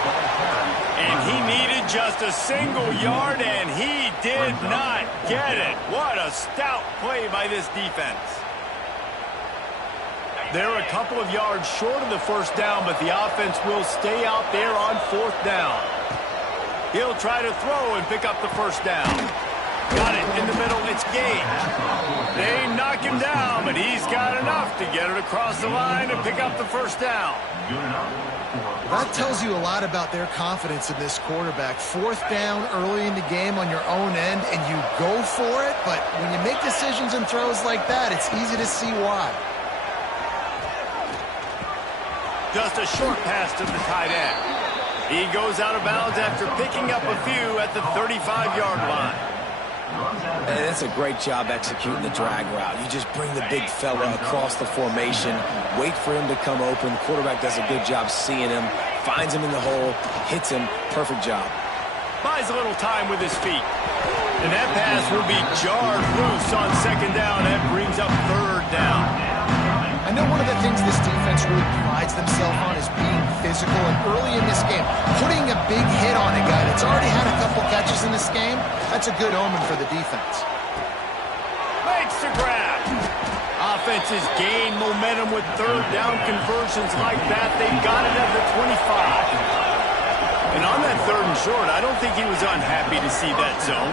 And he needed just a single yard, and he did not get it. What a stout play by this defense. They're a couple of yards short of the 1st down, but the offense will stay out there on 4th down. He'll try to throw and pick up the 1st down. Got it in the middle. It's Gage. They knock him down, but he's got enough to get it across the line and pick up the first down. That tells you a lot about their confidence in this quarterback. Fourth down early in the game on your own end, and you go for it, but when you make decisions and throws like that, it's easy to see why. Just a short pass to the tight end. He goes out of bounds after picking up a few at the 35-yard line. And that's a great job executing the drag route. You just bring the big fella across the formation, wait for him to come open. The quarterback does a good job seeing him, finds him in the hole, hits him. Perfect job. Buys a little time with his feet. And that pass will be jarred loose on second down. That brings up third down. I know one of the things this defense really prides themselves on is being physical, and early in this game, putting a big hit on a guy that's already had a couple catches in this game, that's a good omen for the defense. Makes the grab. Offenses gain momentum with third down conversions like that. They've got it at the 25. And on that third and short, I don't think he was unhappy to see that zone.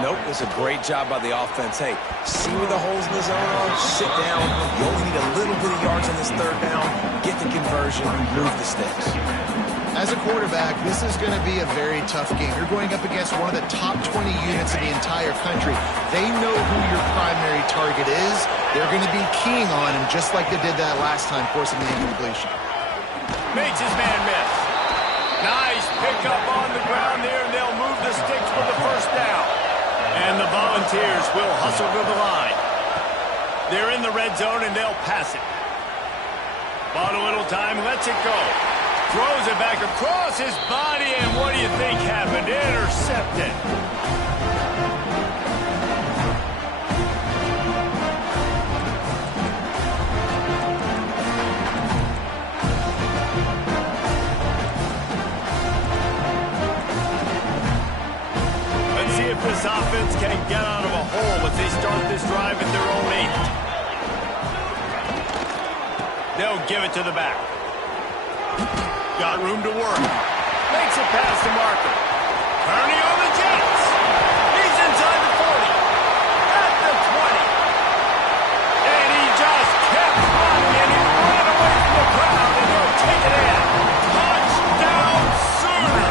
Nope, it's a great job by the offense. Hey, see where the holes in the zone are, sit down. You only need a little bit of yards on this third down, get the conversion, move the sticks. As a quarterback, this is going to be a very tough game. You're going up against one of the top 20 units in the entire country. They know who your primary target is. They're going to be keying on him just like they did that last time, forcing the incompletion. Makes his man miss. Nice pickup on the ground there, and they'll move the sticks for the first down. And the Volunteers will hustle to the line. They're in the red zone, and they'll pass it. Bought a little time, lets it go. Throws it back across his body, and what do you think happened? Intercepted. Let's see if this offense can get out of a hole as they start this drive at their own 8. They'll give it to the back. Got room to work. Makes a pass to Marker. Kearney on the Jets. He's inside the 40. At the 20. And he just kept running, and he ran away from the crowd, and he'll take it in. Touchdown Sooner.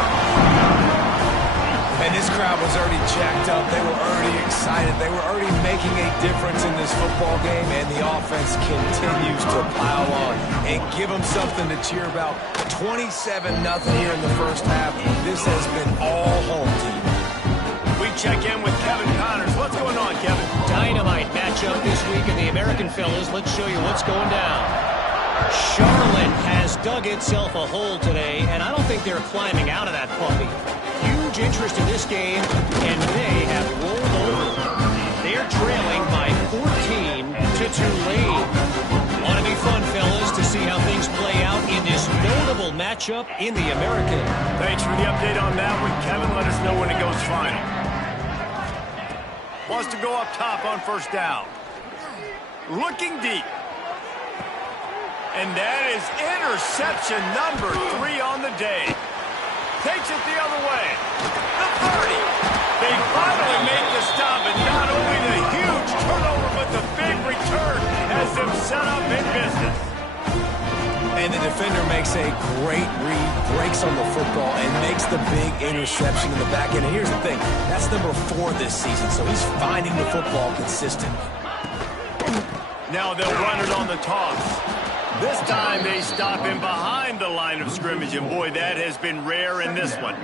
And this crowd was already jacked up. They were already excited. They were already making a difference in this football game, and the offense continues to pile on and give them something to cheer about. 27-0 here in the first half. This has been all home team. We check in with Kevin Connors. What's going on, Kevin? Dynamite matchup this week in the American Fellas. Let's show you what's going down. Charlotte has dug itself a hole today, and I don't think they're climbing out of that puppy. Huge interest in this game, and they have rolled over. They're trailing by 14 to Tulane. Ought to be fun, fellas, to see how things play out in this notable matchup in the American. Thanks for the update on that one, Kevin. Let us know when it goes final. Wants to go up top on first down. Looking deep. And that is interception number 3 on the day. Takes it the other way. The 30. They finally make the stop, and not only the huge turnover, but the big return has them set up in business. And the defender makes a great read, breaks on the football, and makes the big interception in the back end. And here's the thing, that's number 4 this season, so he's finding the football consistent. Now they'll run it on the toss. This time they stop him behind the line of scrimmage, and boy, that has been rare in this one.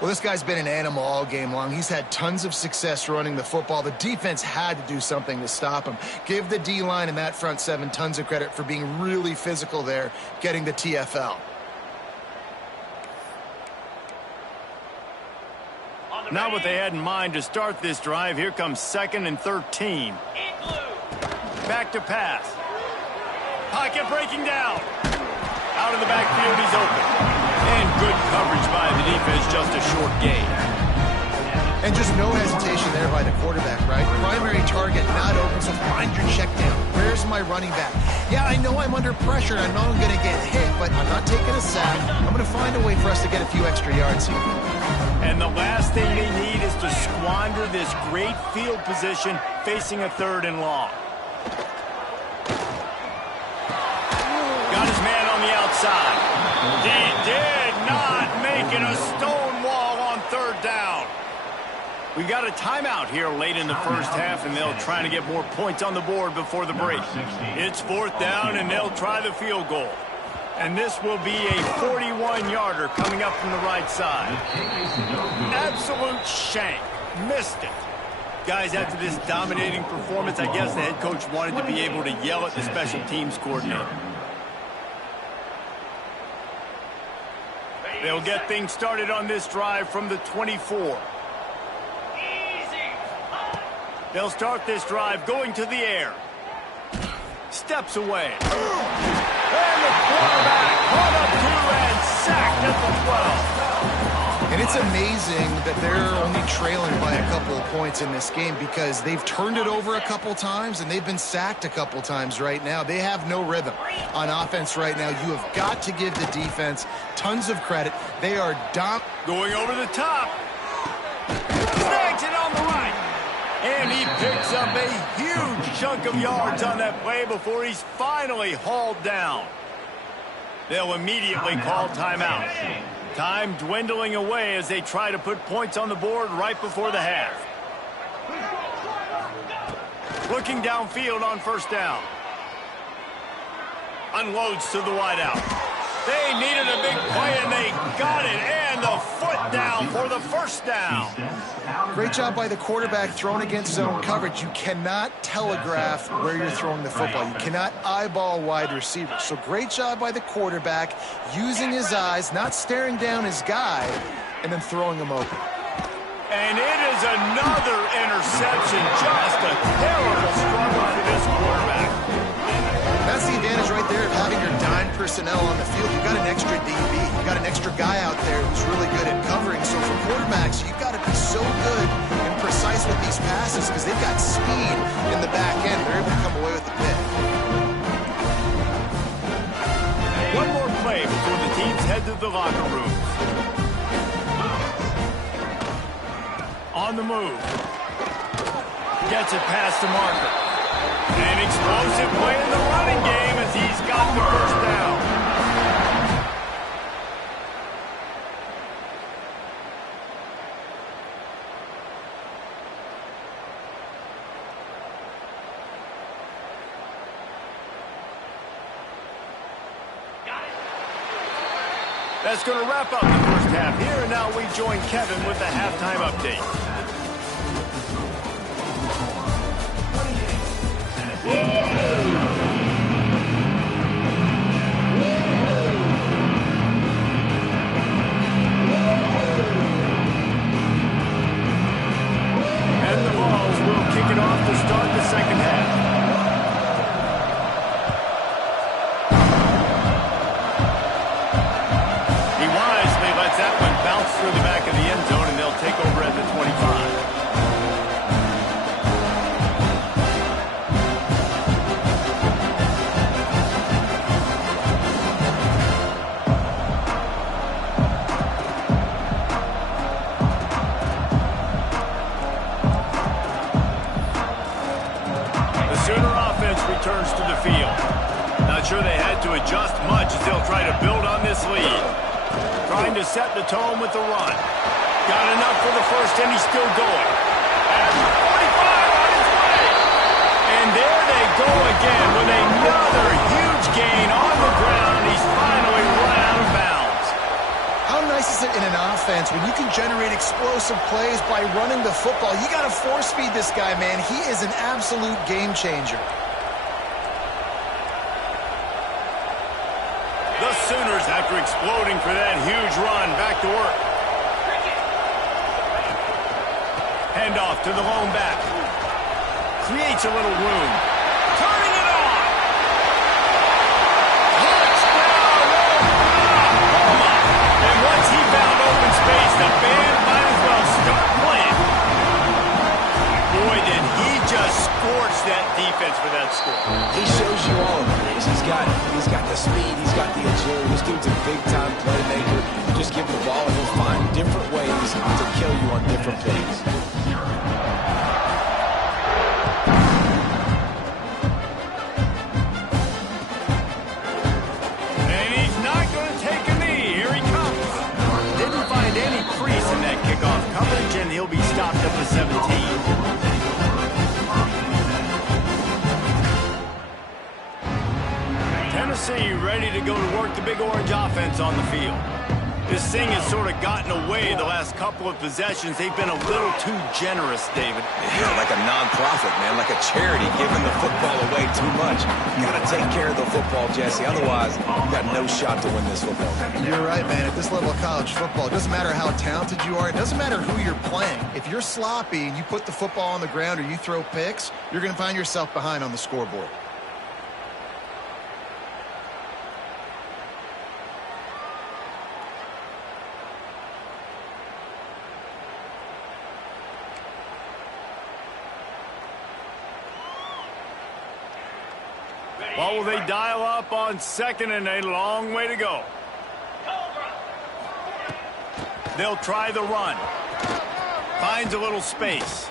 Well, this guy's been an animal all game long. He's had tons of success running the football. The defense had to do something to stop him. Give the D-line and that front 7 tons of credit for being really physical there, getting the TFL. Not what they had in mind to start this drive. Here comes 2nd and 13. Back to pass. Pocket breaking down. Out of the backfield, he's open. And good coverage by the defense, just a short gain. And just no hesitation there by the quarterback, right? Primary target not open, so find your check down. Where's my running back? Yeah, I know I'm under pressure, and I know I'm going to get hit, but I'm not taking a sack. I'm going to find a way for us to get a few extra yards here. And And the last thing they need is to squander this great field position facing a 3rd and long. Got his man on the outside. He did not make it a stone wall on 3rd down. We got a timeout here late in the first half, and they'll try to get more points on the board before the break. It's 4th down, and they'll try the field goal. And this will be a 41-yarder coming up from the right side. Absolute shank. Missed it. Guys, after this dominating performance, I guess the head coach wanted to be able to yell at the special teams coordinator. They'll get things started on this drive from the 24. They'll start this drive going to the air. Steps away. And the quarterback caught up to and sacked at the 12. And it's amazing that they're only trailing by a couple of points in this game because they've turned it over a couple times and they've been sacked a couple times right now. They have no rhythm on offense right now. You have got to give the defense tons of credit. They are going over the top. Snags it on the right. And he picks up a huge chunk of yards on that play before he's finally hauled down. They'll immediately call timeout. Time dwindling away as they try to put points on the board right before the half. Looking downfield on 1st down. Unloads to the wideout. They needed a big play, and they got it. And the foot down for the 1st down. Great job by the quarterback throwing against zone coverage. You cannot telegraph where you're throwing the football. You cannot eyeball wide receivers. So great job by the quarterback using his eyes, not staring down his guy, and then throwing him open. And it is another interception. Just a terrible struggle for this quarterback. That's the advantage right there of having your dime personnel on the field. You've got an extra DB. You've got an extra guy out there who's really good at covering. So for quarterbacks, you've got to be so good and precise with these passes because they've got speed in the back end. They're able to come away with the pick. One more play before the teams head to the locker rooms. On the move. Gets it past the marker. An explosive play in the running game as he's got the 1st down. That's going to wrap up the first half here, and now we join Kevin with the halftime update. And the Vols will kick it off to start the second half. He wisely lets that one bounce through the back of the end zone, and they'll take over at the 25. Returns to the field. Not sure they had to adjust much as they'll try to build on this lead. Trying to set the tone with the run. Got enough for the 1st, and he's still going. At the 45 on his way. And there they go again with another huge gain on the ground. He's finally run out of bounds. How nice is it in an offense when you can generate explosive plays by running the football? You got to force feed this guy, man. He is an absolute game changer. The Sooners, after exploding for that huge run, back to work. Handoff to the lone back. Creates a little room. Turning it on. Touchdown, Oklahoma. And once he found open space, the band might as well start playing. Boy, did he just scorch that defense for that score. He shows you all of it. He's got the speed, he's got the agility. This dude's a big-time playmaker. Just give him the ball and he'll find different ways to on different plays. And he's not going to take a knee. Here he comes. Didn't find any crease in that kickoff coverage, and he'll be stopped at the 17. Tennessee ready to go to work the Big Orange offense on the field. This thing has sort of gotten away the last couple of possessions. They've been a little too generous, David. Yeah, like a non-profit, man, like a charity giving the football away too much. You got to take care of the football, Jesse. Otherwise, you got no shot to win this football game. You're right, man. At this level of college football, it doesn't matter how talented you are. It doesn't matter who you're playing. If you're sloppy and you put the football on the ground or you throw picks, you're going to find yourself behind on the scoreboard. What will they dial up on second and a long way to go? They'll try the run. Finds a little space.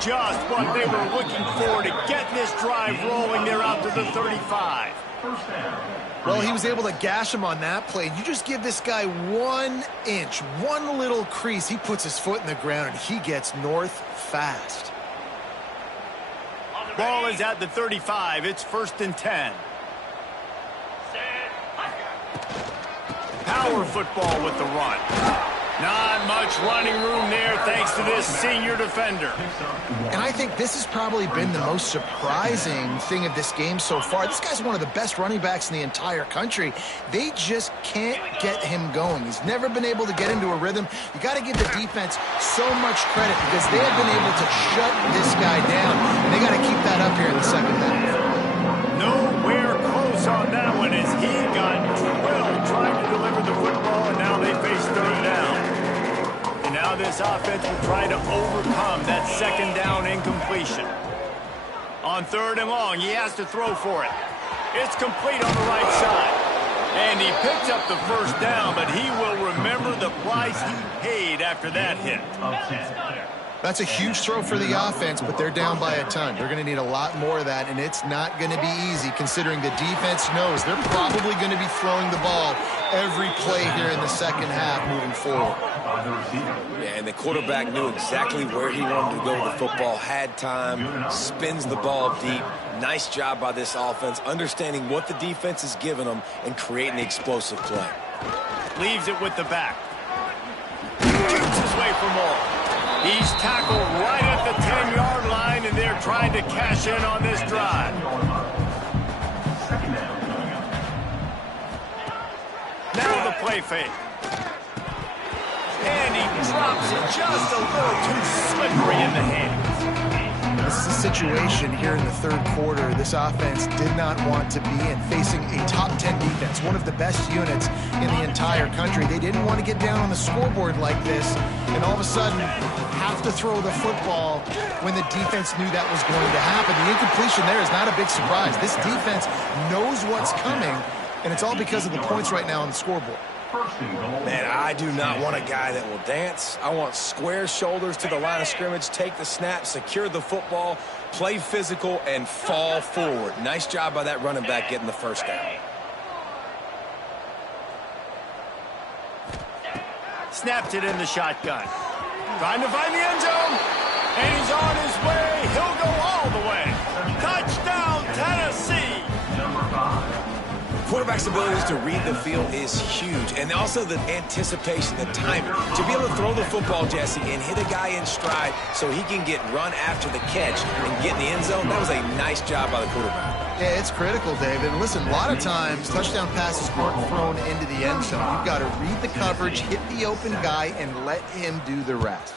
Just what they were looking for to get this drive rolling there out to the 35. Well, he was able to gash him on that play. You just give this guy 1 inch, one little crease. He puts his foot in the ground, and he gets north fast. Ball is at the 35. It's 1st and 10. Power football with the run. Not much running room there thanks to this senior defender. And I think this has probably been the most surprising thing of this game so far. This guy's one of the best running backs in the entire country. They just can't get him going. He's never been able to get into a rhythm. You got to give the defense so much credit because they have been able to shut this guy down. And they got to keep that up here in the second half. Nowhere close on that one as he got drilled trying to deliver the football, and now they face 3rd down. And now this offense will try to overcome that 2nd down incompletion. On 3rd and long, he has to throw for it. It's complete on the right side. And he picked up the 1st down, but he will remember the price he paid after that hit. That's a huge throw for the offense, but they're down by a ton. They're going to need a lot more of that, and it's not going to be easy considering the defense knows they're probably going to be throwing the ball every play here in the second half moving forward. Yeah, and the quarterback knew exactly where he wanted to go with the football, had time, spins the ball deep. Nice job by this offense, understanding what the defense is giving them and creating the explosive play. Leaves it with the back. Shoots his way for more. He's tackled right at the 10-yard line, and they're trying to cash in on this drive. Now the play fake. And he drops it just a little too slippery in the hands. This is a situation here in the 3rd quarter this offense did not want to be in, facing a top 10 defense, one of the best units in the entire country. They didn't want to get down on the scoreboard like this, and all of a sudden have to throw the football when the defense knew that was going to happen. The incompletion there is not a big surprise. This defense knows what's coming, and it's all because of the points right now on the scoreboard. Man, I do not want a guy that will dance. I want square shoulders to the line of scrimmage, take the snap, secure the football, play physical, and fall forward. Nice job by that running back getting the 1st down. Snapped it in the shotgun. Trying to find the end zone. And he's on his way. He'll go all the way. Touchdown, Tennessee. Quarterback's abilities to read the field is huge, and also the anticipation, the timing. To be able to throw the football, Jesse, and hit a guy in stride so he can get run after the catch and get in the end zone, that was a nice job by the quarterback. Yeah, it's critical, David. And listen, a lot of times touchdown passes aren't thrown into the end zone. You've got to read the coverage, hit the open guy, and let him do the rest.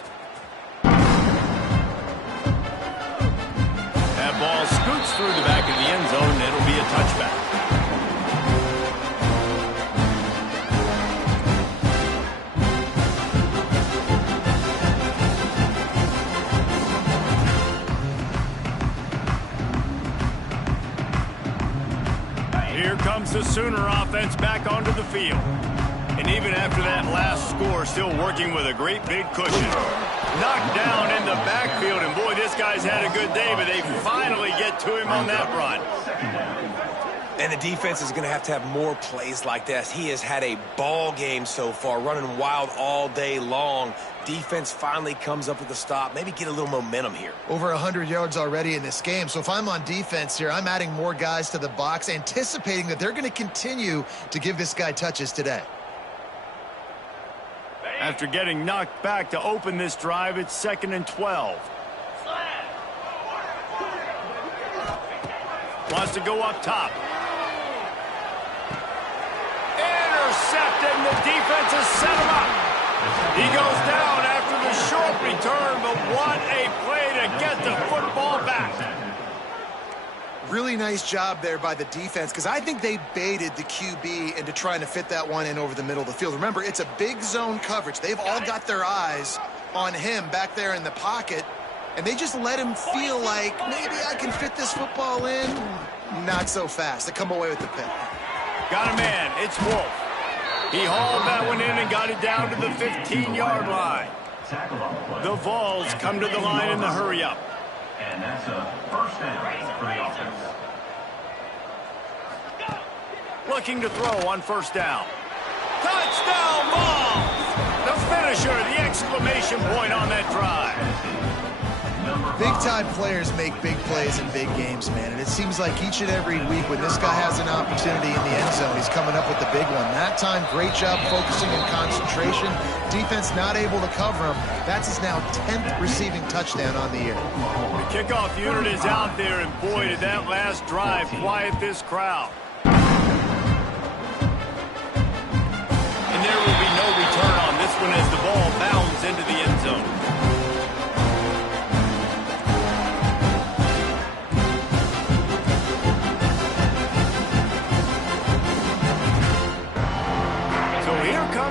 That ball scoots through the back of the end zone, and it'll be a touchback. Here comes the Sooner offense back onto the field. And even after that last score, still working with a great big cushion. Knocked down in the backfield, and boy, this guy's had a good day, but they finally get to him on that run. And the defense is going to have more plays like this. He has had a ball game so far, running wild all day long. Defense finally comes up with a stop, maybe get a little momentum here. Over 100 yards already in this game. So if I'm on defense here, I'm adding more guys to the box, anticipating that they're going to continue to give this guy touches today. After getting knocked back to open this drive, it's 2nd and 12. Wants to go up top. Intercepted, and the defense has set him up. He goes down after the short return, but what a play to get the football back. Really nice job there by the defense, because I think they baited the QB into trying to fit that one in over the middle of the field. Remember, it's a big zone coverage. They've all got their eyes on him back there in the pocket, and they just let him feel like, maybe I can fit this football in. Not so fast. They come away with the pick. Got a man. It's Wolf. He hauled that one in and got it down to the 15-yard line. The Vols come to the line in the hurry-up. And that's a first down for the offense. Looking to throw on first down. Touchdown Vols! The finisher, the exclamation point on that drive. Big-time players make big plays in big games, man. And it seems like each and every week when this guy has an opportunity in the end zone, he's coming up with the big one. That time, great job focusing and concentration. Defense not able to cover him. That's his now 10th receiving touchdown on the year. The kickoff unit is out there, and boy, did that last drive quiet this crowd. And there will be no return on this one as the ball bounds into the end zone.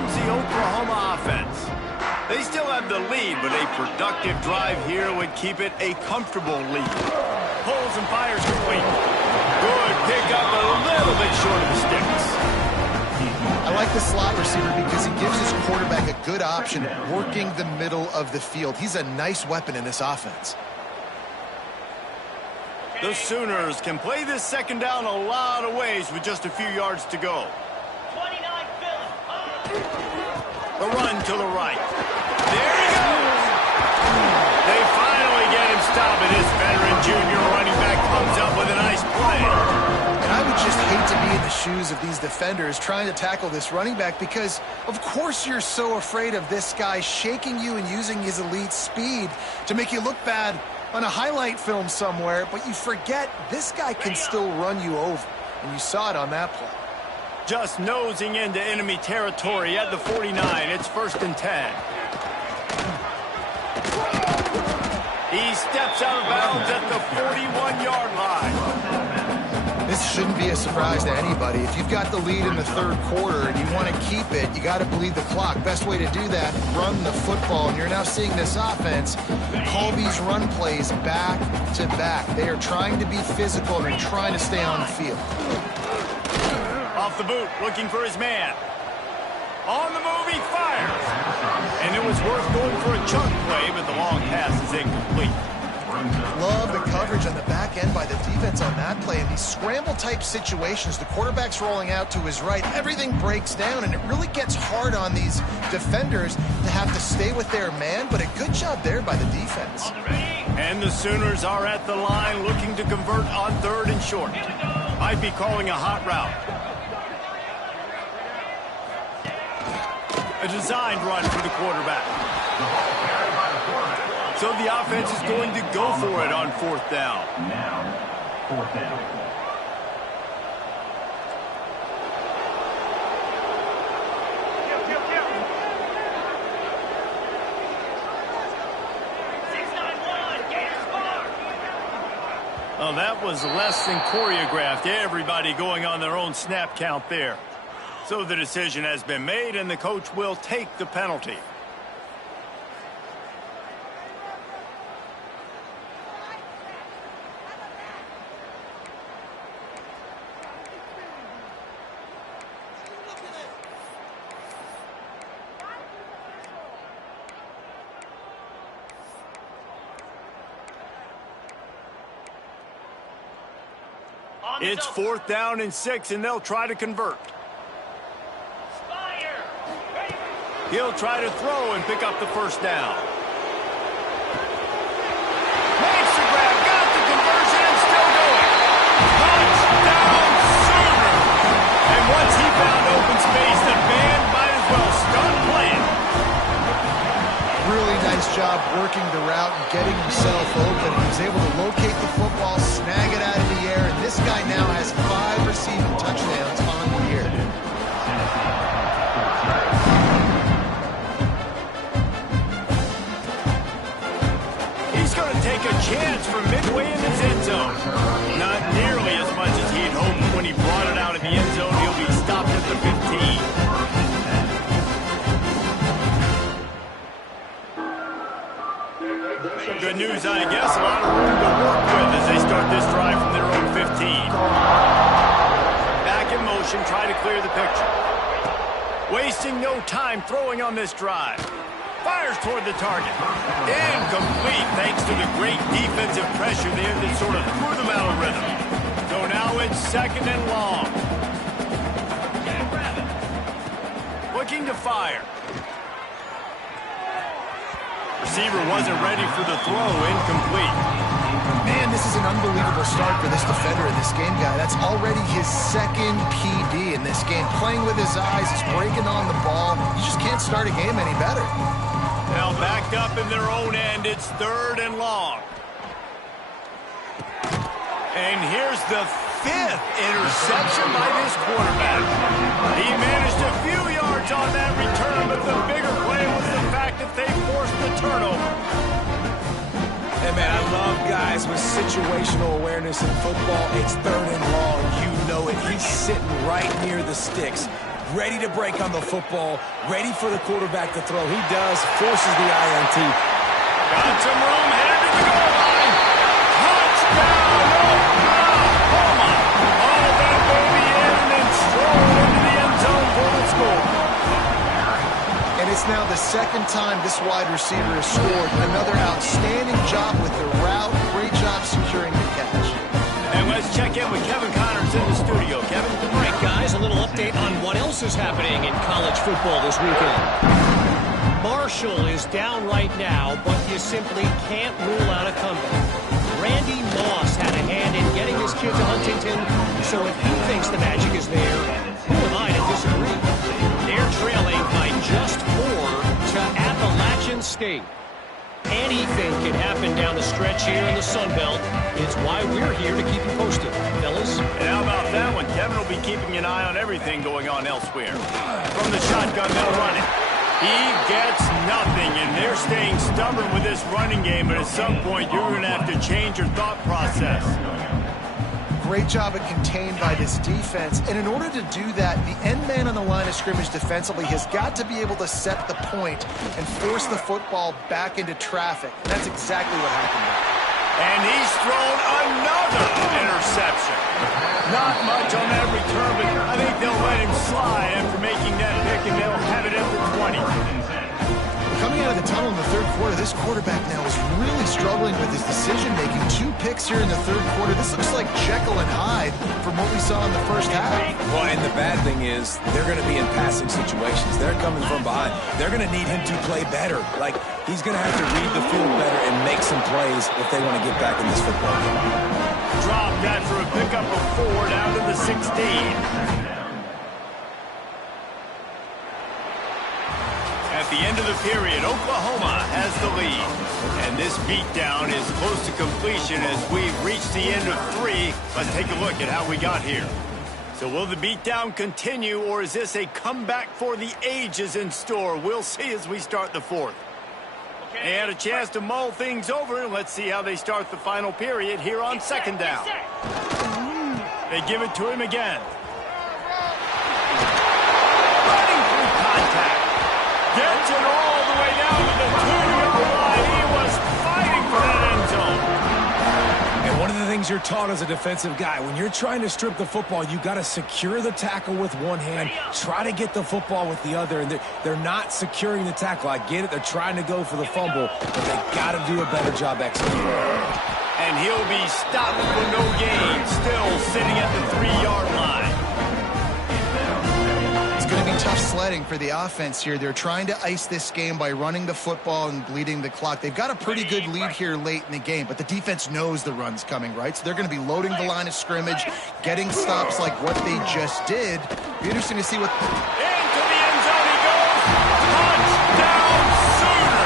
The Oklahoma offense. They still have the lead, but a productive drive here would keep it a comfortable lead. Pulls and fires complete. Good pickup, a little bit short of the sticks. I like the slot receiver because he gives his quarterback a good option working the middle of the field. He's a nice weapon in this offense. The Sooners can play this second down a lot of ways with just a few yards to go. The run to the right. There he goes. They finally get him stopped, and this veteran junior running back comes up with a nice play. And I would just hate to be in the shoes of these defenders trying to tackle this running back because, of course, you're so afraid of this guy shaking you and using his elite speed to make you look bad on a highlight film somewhere, but you forget this guy can still run you over, and you saw it on that play. Just nosing into enemy territory at the 49. It's 1st and 10. He steps out of bounds at the 41-yard line. This shouldn't be a surprise to anybody. If you've got the lead in the third quarter and you want to keep it, you got to bleed the clock. Best way to do that, run the football. And you're now seeing this offense call these run plays back to back. They are trying to be physical and they're trying to stay on the field. Off the boot, looking for his man. On the move, he fires. And it was worth going for a chunk play, but the long pass is incomplete. Love the coverage on the back end by the defense on that play. In these scramble-type situations, the quarterback's rolling out to his right. Everything breaks down, and it really gets hard on these defenders to have to stay with their man, but a good job there by the defense. And the Sooners are at the line looking to convert on 3rd and short. Might be calling a hot route. A designed run for the quarterback. So the offense is going to go for it on 4th down. Now, 4th down. Well, that was less than choreographed. Everybody going on their own snap count there. So the decision has been made, and the coach will take the penalty. It's 4th down and 6, and they'll try to convert. He'll try to throw and pick up the first down. Makes the grab, got the conversion, and still going. Touchdown, Sooner! And once he found open space, the band might as well start playing. Really nice job working the route and getting himself open. He was able to locate the football, snag it out of the air, and this guy now has 5 receiving touchdowns on the year. He's going to take a chance from midway in his end zone. Not nearly as much as he'd hoped when he brought it out of the end zone. He'll be stopped at the 15. Good news, I guess. A lot of room to work with as they start this drive from their own 15. Back in motion, try to clear the picture. Wasting no time throwing on this drive. Fires toward the target. Incomplete thanks to the great defensive pressure there that sort of threw them out of rhythm. So now it's 2nd and long. Looking to fire. Receiver wasn't ready for the throw. Incomplete. Man, this is an unbelievable start for this defender in this game, guy. That's already his 2nd PD in this game. Playing with his eyes, he's breaking on the ball. You just can't start a game any better. Now backed up in their own end, it's 3rd and long. And here's the 5th interception by this quarterback. He managed a few yards on that return, but the bigger play was the fact that they forced the turnover. Hey, man, I love guys with situational awareness in football. It's 3rd and long. You know it. He's sitting right near the sticks, ready to break on the football, ready for the quarterback to throw. He does, forces the INT. Got some room, headed to the goal line. Touchdown, Oklahoma. All that baby in and strolled into the end zone for the score. And it's now the 2nd time this wide receiver has scored. Another outstanding job with the route. Great job securing the catch. And let's check in with Kevin Connors in the studio. Kevin? All right, guys, a little update on what else is happening in college football this weekend. Marshall is down right now, but you simply can't rule out a comeback. Randy Moss had a hand in getting this kid to Huntington, so if he thinks the magic is there, who am I to disagree? They're trailing by just 4 to Appalachian State. Anything can happen down the stretch here in the Sun Belt. It's why we're here to keep you posted, fellas. And how about that one? Kevin will be keeping an eye on everything going on elsewhere. From the shotgun, they'll run it. He gets nothing, and they're staying stubborn with this running game, but at some point, you're going to have to change your thought process. Great job at contained by this defense. And in order to do that, the end man on the line of scrimmage defensively has got to be able to set the point and force the football back into traffic. That's exactly what happened there. And he's thrown another interception. Not much on that return, but I think they'll let him slide after making that pick, and they'll have it at the 20. Coming out of the tunnel in the 3rd quarter, this quarterback now is really struggling with his decision-making. 2 picks here in the 3rd quarter. This looks like Jekyll and Hyde from what we saw in the first half. Well, and the bad thing is they're going to be in passing situations. They're coming from behind. They're going to need him to play better. Like, he's going to have to read the field better and make some plays if they want to get back in this football game. Dropped after a pickup of 4 down to the 16. At the end of the period, Oklahoma has the lead. And this beatdown is close to completion as we've reached the end of 3. Let's take a look at how we got here. So will the beatdown continue, or is this a comeback for the ages in store? We'll see as we start the 4th. They had a chance to mull things over, and let's see how they start the final period here on 2nd down. They give it to him again. Running through contact. Gets it all the way down to the 2-yard line. He was fighting for that end zone. And one of the things things you're taught as a defensive guy. When you're trying to strip the football, you got to secure the tackle with one hand, try to get the football with the other, and they're not securing the tackle. I get it. They're trying to go for the fumble, but they got to do a better job executing. And he'll be stopped for no gain, still sitting at the 3-yard line. It's going to be tough sledding for the offense here. They're trying to ice this game by running the football and bleeding the clock. They've got a pretty good lead here late in the game, but the defense knows the run's coming, right? So they're going to be loading the line of scrimmage, getting stops like what they just did. Be interesting to see what... Into the end zone he goes. Touchdown Sooner.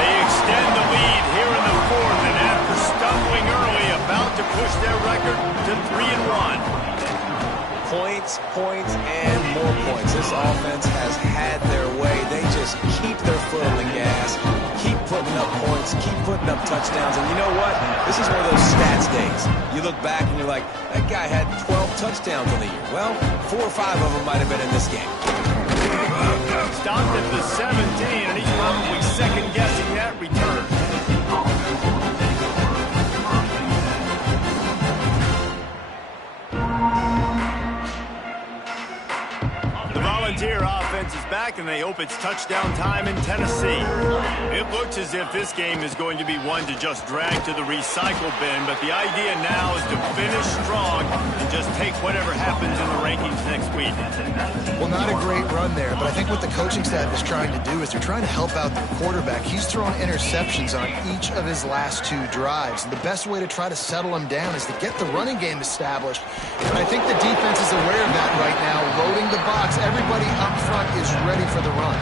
They extend the lead here in the fourth, and after stumbling early, about to push their record to 3-1. Points, and more points. This offense has had their way. They just keep their foot on the gas, keep putting up points, keep putting up touchdowns. And you know what? This is one of those stats days. You look back and you're like, that guy had 12 touchdowns in the year. Well, 4 or 5 of them might have been in this game. Stopped at the 17, and he's probably second-guessing that return. Volunteer offense is back, and they hope it's touchdown time in Tennessee. It looks as if this game is going to be one to just drag to the recycle bin, but the idea now is to finish strong and just take whatever happens in the rankings next week. Well, not a great run there, but I think what the coaching staff is trying to do is they're trying to help out their quarterback. He's thrown interceptions on each of his last 2 drives, and the best way to try to settle him down is to get the running game established. And I think the defense is aware of that right now, loading the box. Everybody up front is ready for the run.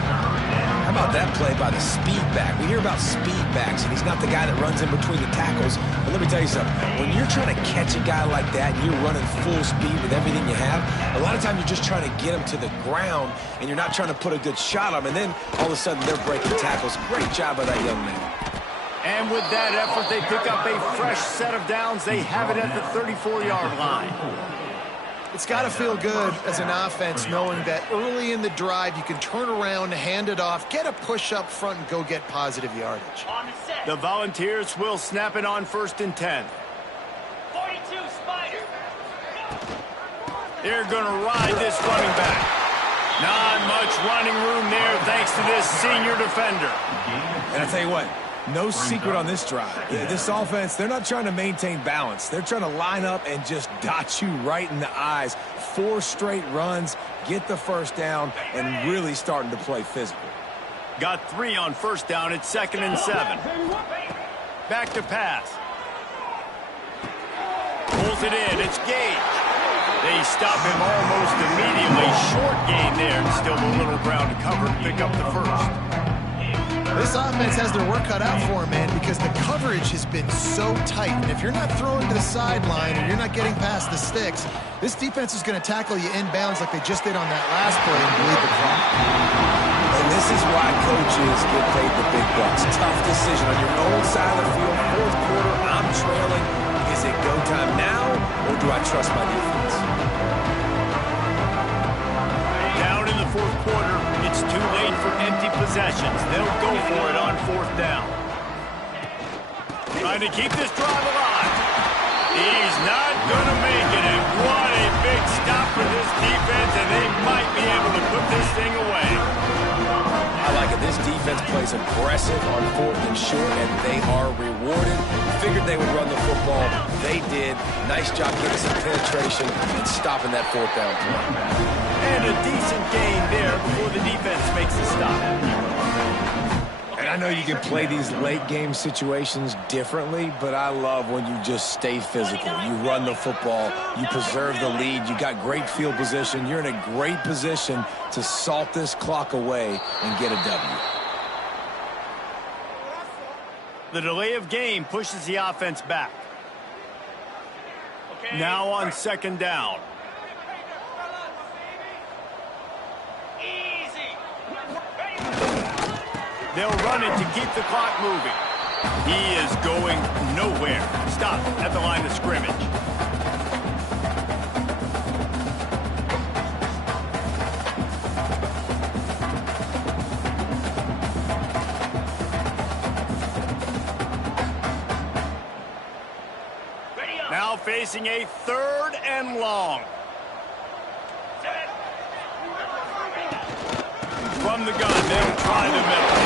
How about that play by the speed back? We hear about speed backs, and he's not the guy that runs in between the tackles. But let me tell you something. When you're trying to catch a guy like that and you're running full speed with everything you have, a lot of times you're just trying to get him to the ground, and you're not trying to put a good shot on him. And then all of a sudden they're breaking tackles. Great job by that young man. And with that effort, they pick up a fresh set of downs. They have it at the 34-yard line. It's got to feel good as an offense knowing that early in the drive you can turn around, hand it off, get a push up front, and go get positive yardage. The Volunteers will snap it on 1st and 10. 42 Spider. They're going to ride this running back. Not much running room there thanks to this senior defender. And I tell you what, no secret on this drive. This offense, they're not trying to maintain balance. They're trying to line up and just dot you right in the eyes. 4 straight runs, get the first down, and really starting to play physical. Got 3 on 1st down. It's 2nd and 7. Back to pass. Pulls it in. It's Gage. They stop him almost immediately. Short gain there. Still a little ground to cover to pick up the first. This offense has their work cut out for them, man, because the coverage has been so tight. And if you're not throwing to the sideline or you're not getting past the sticks, this defense is going to tackle you inbounds like they just did on that last play and bleed the clock. And this is why coaches get paid the big bucks. Tough decision on your own side of the field. 4th quarter, I'm trailing. Is it go time now, or do I trust my defense? Down in the 4th quarter, it's too late for empty possessions. They'll go for it on 4th down. Trying to keep this drive alive. He's not going to make it, and what a big stop for this defense, and they might be able to put this thing away. I like it. This defense plays aggressive on 4th and short, and they are rewarded. Figured they would run the football. They did. Nice job getting some penetration and stopping that 4th down play. And a decent gain there before the defense makes the stop. And I know you can play these late game situations differently, but I love when you just stay physical. You run the football, you preserve the lead, you got great field position, you're in a great position to salt this clock away and get a W. The delay of game pushes the offense back. Now on 2nd down. They'll run it to keep the clock moving. He is going nowhere. Stop at the line of scrimmage. facing a 3rd and long. From the gun, they'll try the middle.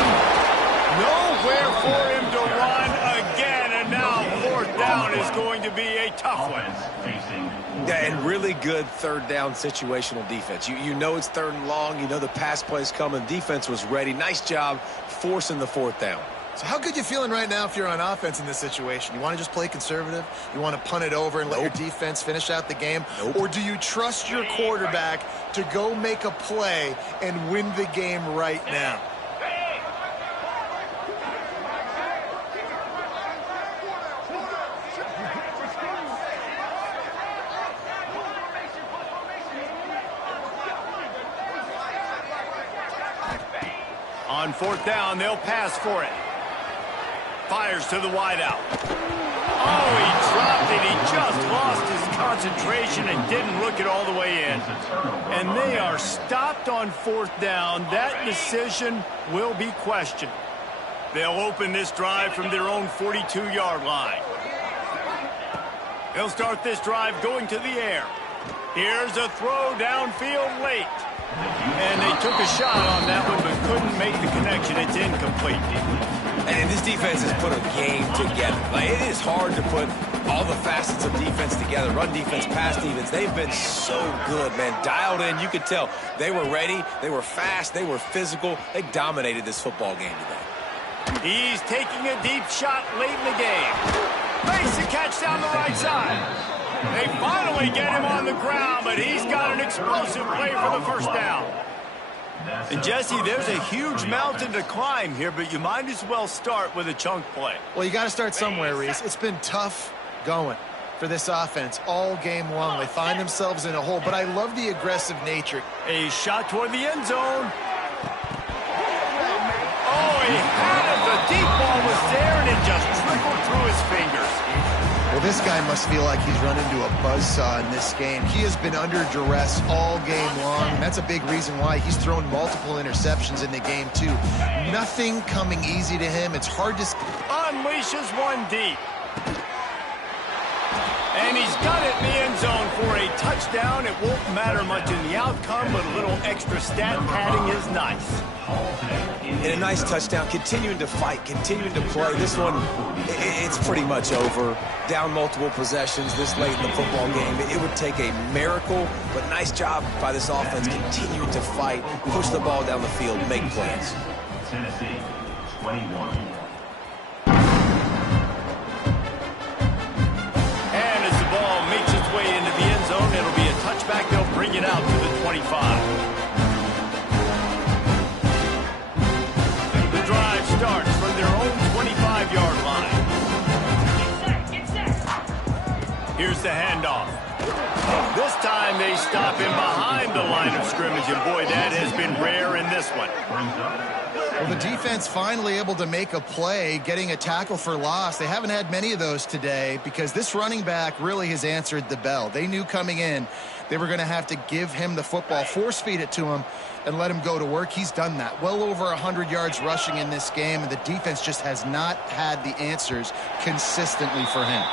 Nowhere for him to run again, and now 4th down is going to be a tough one. Yeah, and really good 3rd down situational defense. You know it's 3rd and long. You know the pass play's coming. Defense was ready. Nice job forcing the 4th down. So how good you feeling right now if you're on offense in this situation? You want to just play conservative? You want to punt it over and let your defense finish out the game? Or do you trust your quarterback to go make a play and win the game right now? On 4th down, they'll pass for it. Fires to the wideout. Oh, he dropped it. He just lost his concentration and didn't look it all the way in. And they are stopped on 4th down. That decision will be questioned. They'll open this drive from their own 42-yard line. They'll start this drive going to the air. Here's a throw downfield late. And they took a shot on that one but couldn't make the connection. It's incomplete. And this defense has put a game together. Like, it is hard to put all the facets of defense together. Run defense, pass defense. They've been so good, man. Dialed in. You could tell they were ready. They were fast. They were physical. They dominated this football game today. He's taking a deep shot late in the game. Makes the catch down the right side. They finally get him on the ground, but he's got an explosive play for the 1st down. And, Jesse, there's a huge mountain to climb here, but you might as well start with a chunk play. Well, you got to start somewhere, Reese. It's been tough going for this offense all game long. They find themselves in a hole, but I love the aggressive nature. A shot toward the end zone. Oh, he had it. The deep ball was there, and it just trickled through his fingers. Well, this guy must feel like he's run into a buzzsaw in this game. He has been under duress all game long, and that's a big reason why he's thrown multiple interceptions in the game, too. Nothing coming easy to him. It's hard to... Unleashes one deep. And he's got it in the end zone for a touchdown. It won't matter much in the outcome, but a little extra stat padding is nice. And a nice touchdown, continuing to fight, continuing to play. This one, it's pretty much over. Down multiple possessions this late in the football game. It would take a miracle, but nice job by this offense continuing to fight, push the ball down the field, make plays. Tennessee, 21. And as the ball makes its way into the end zone, it'll be a touchback. They'll bring it out to the 25. Starts from their own 25-yard line. Here's the handoff. This time they stop him behind the line of scrimmage, and boy, that has been rare in this one. Well, the defense finally able to make a play, getting a tackle for loss. They haven't had many of those today because this running back really has answered the bell. They knew coming in they were going to have to give him the football, force feed it to him, and let him go to work. He's done that. Well over 100 yards rushing in this game, and the defense just has not had the answers consistently for him.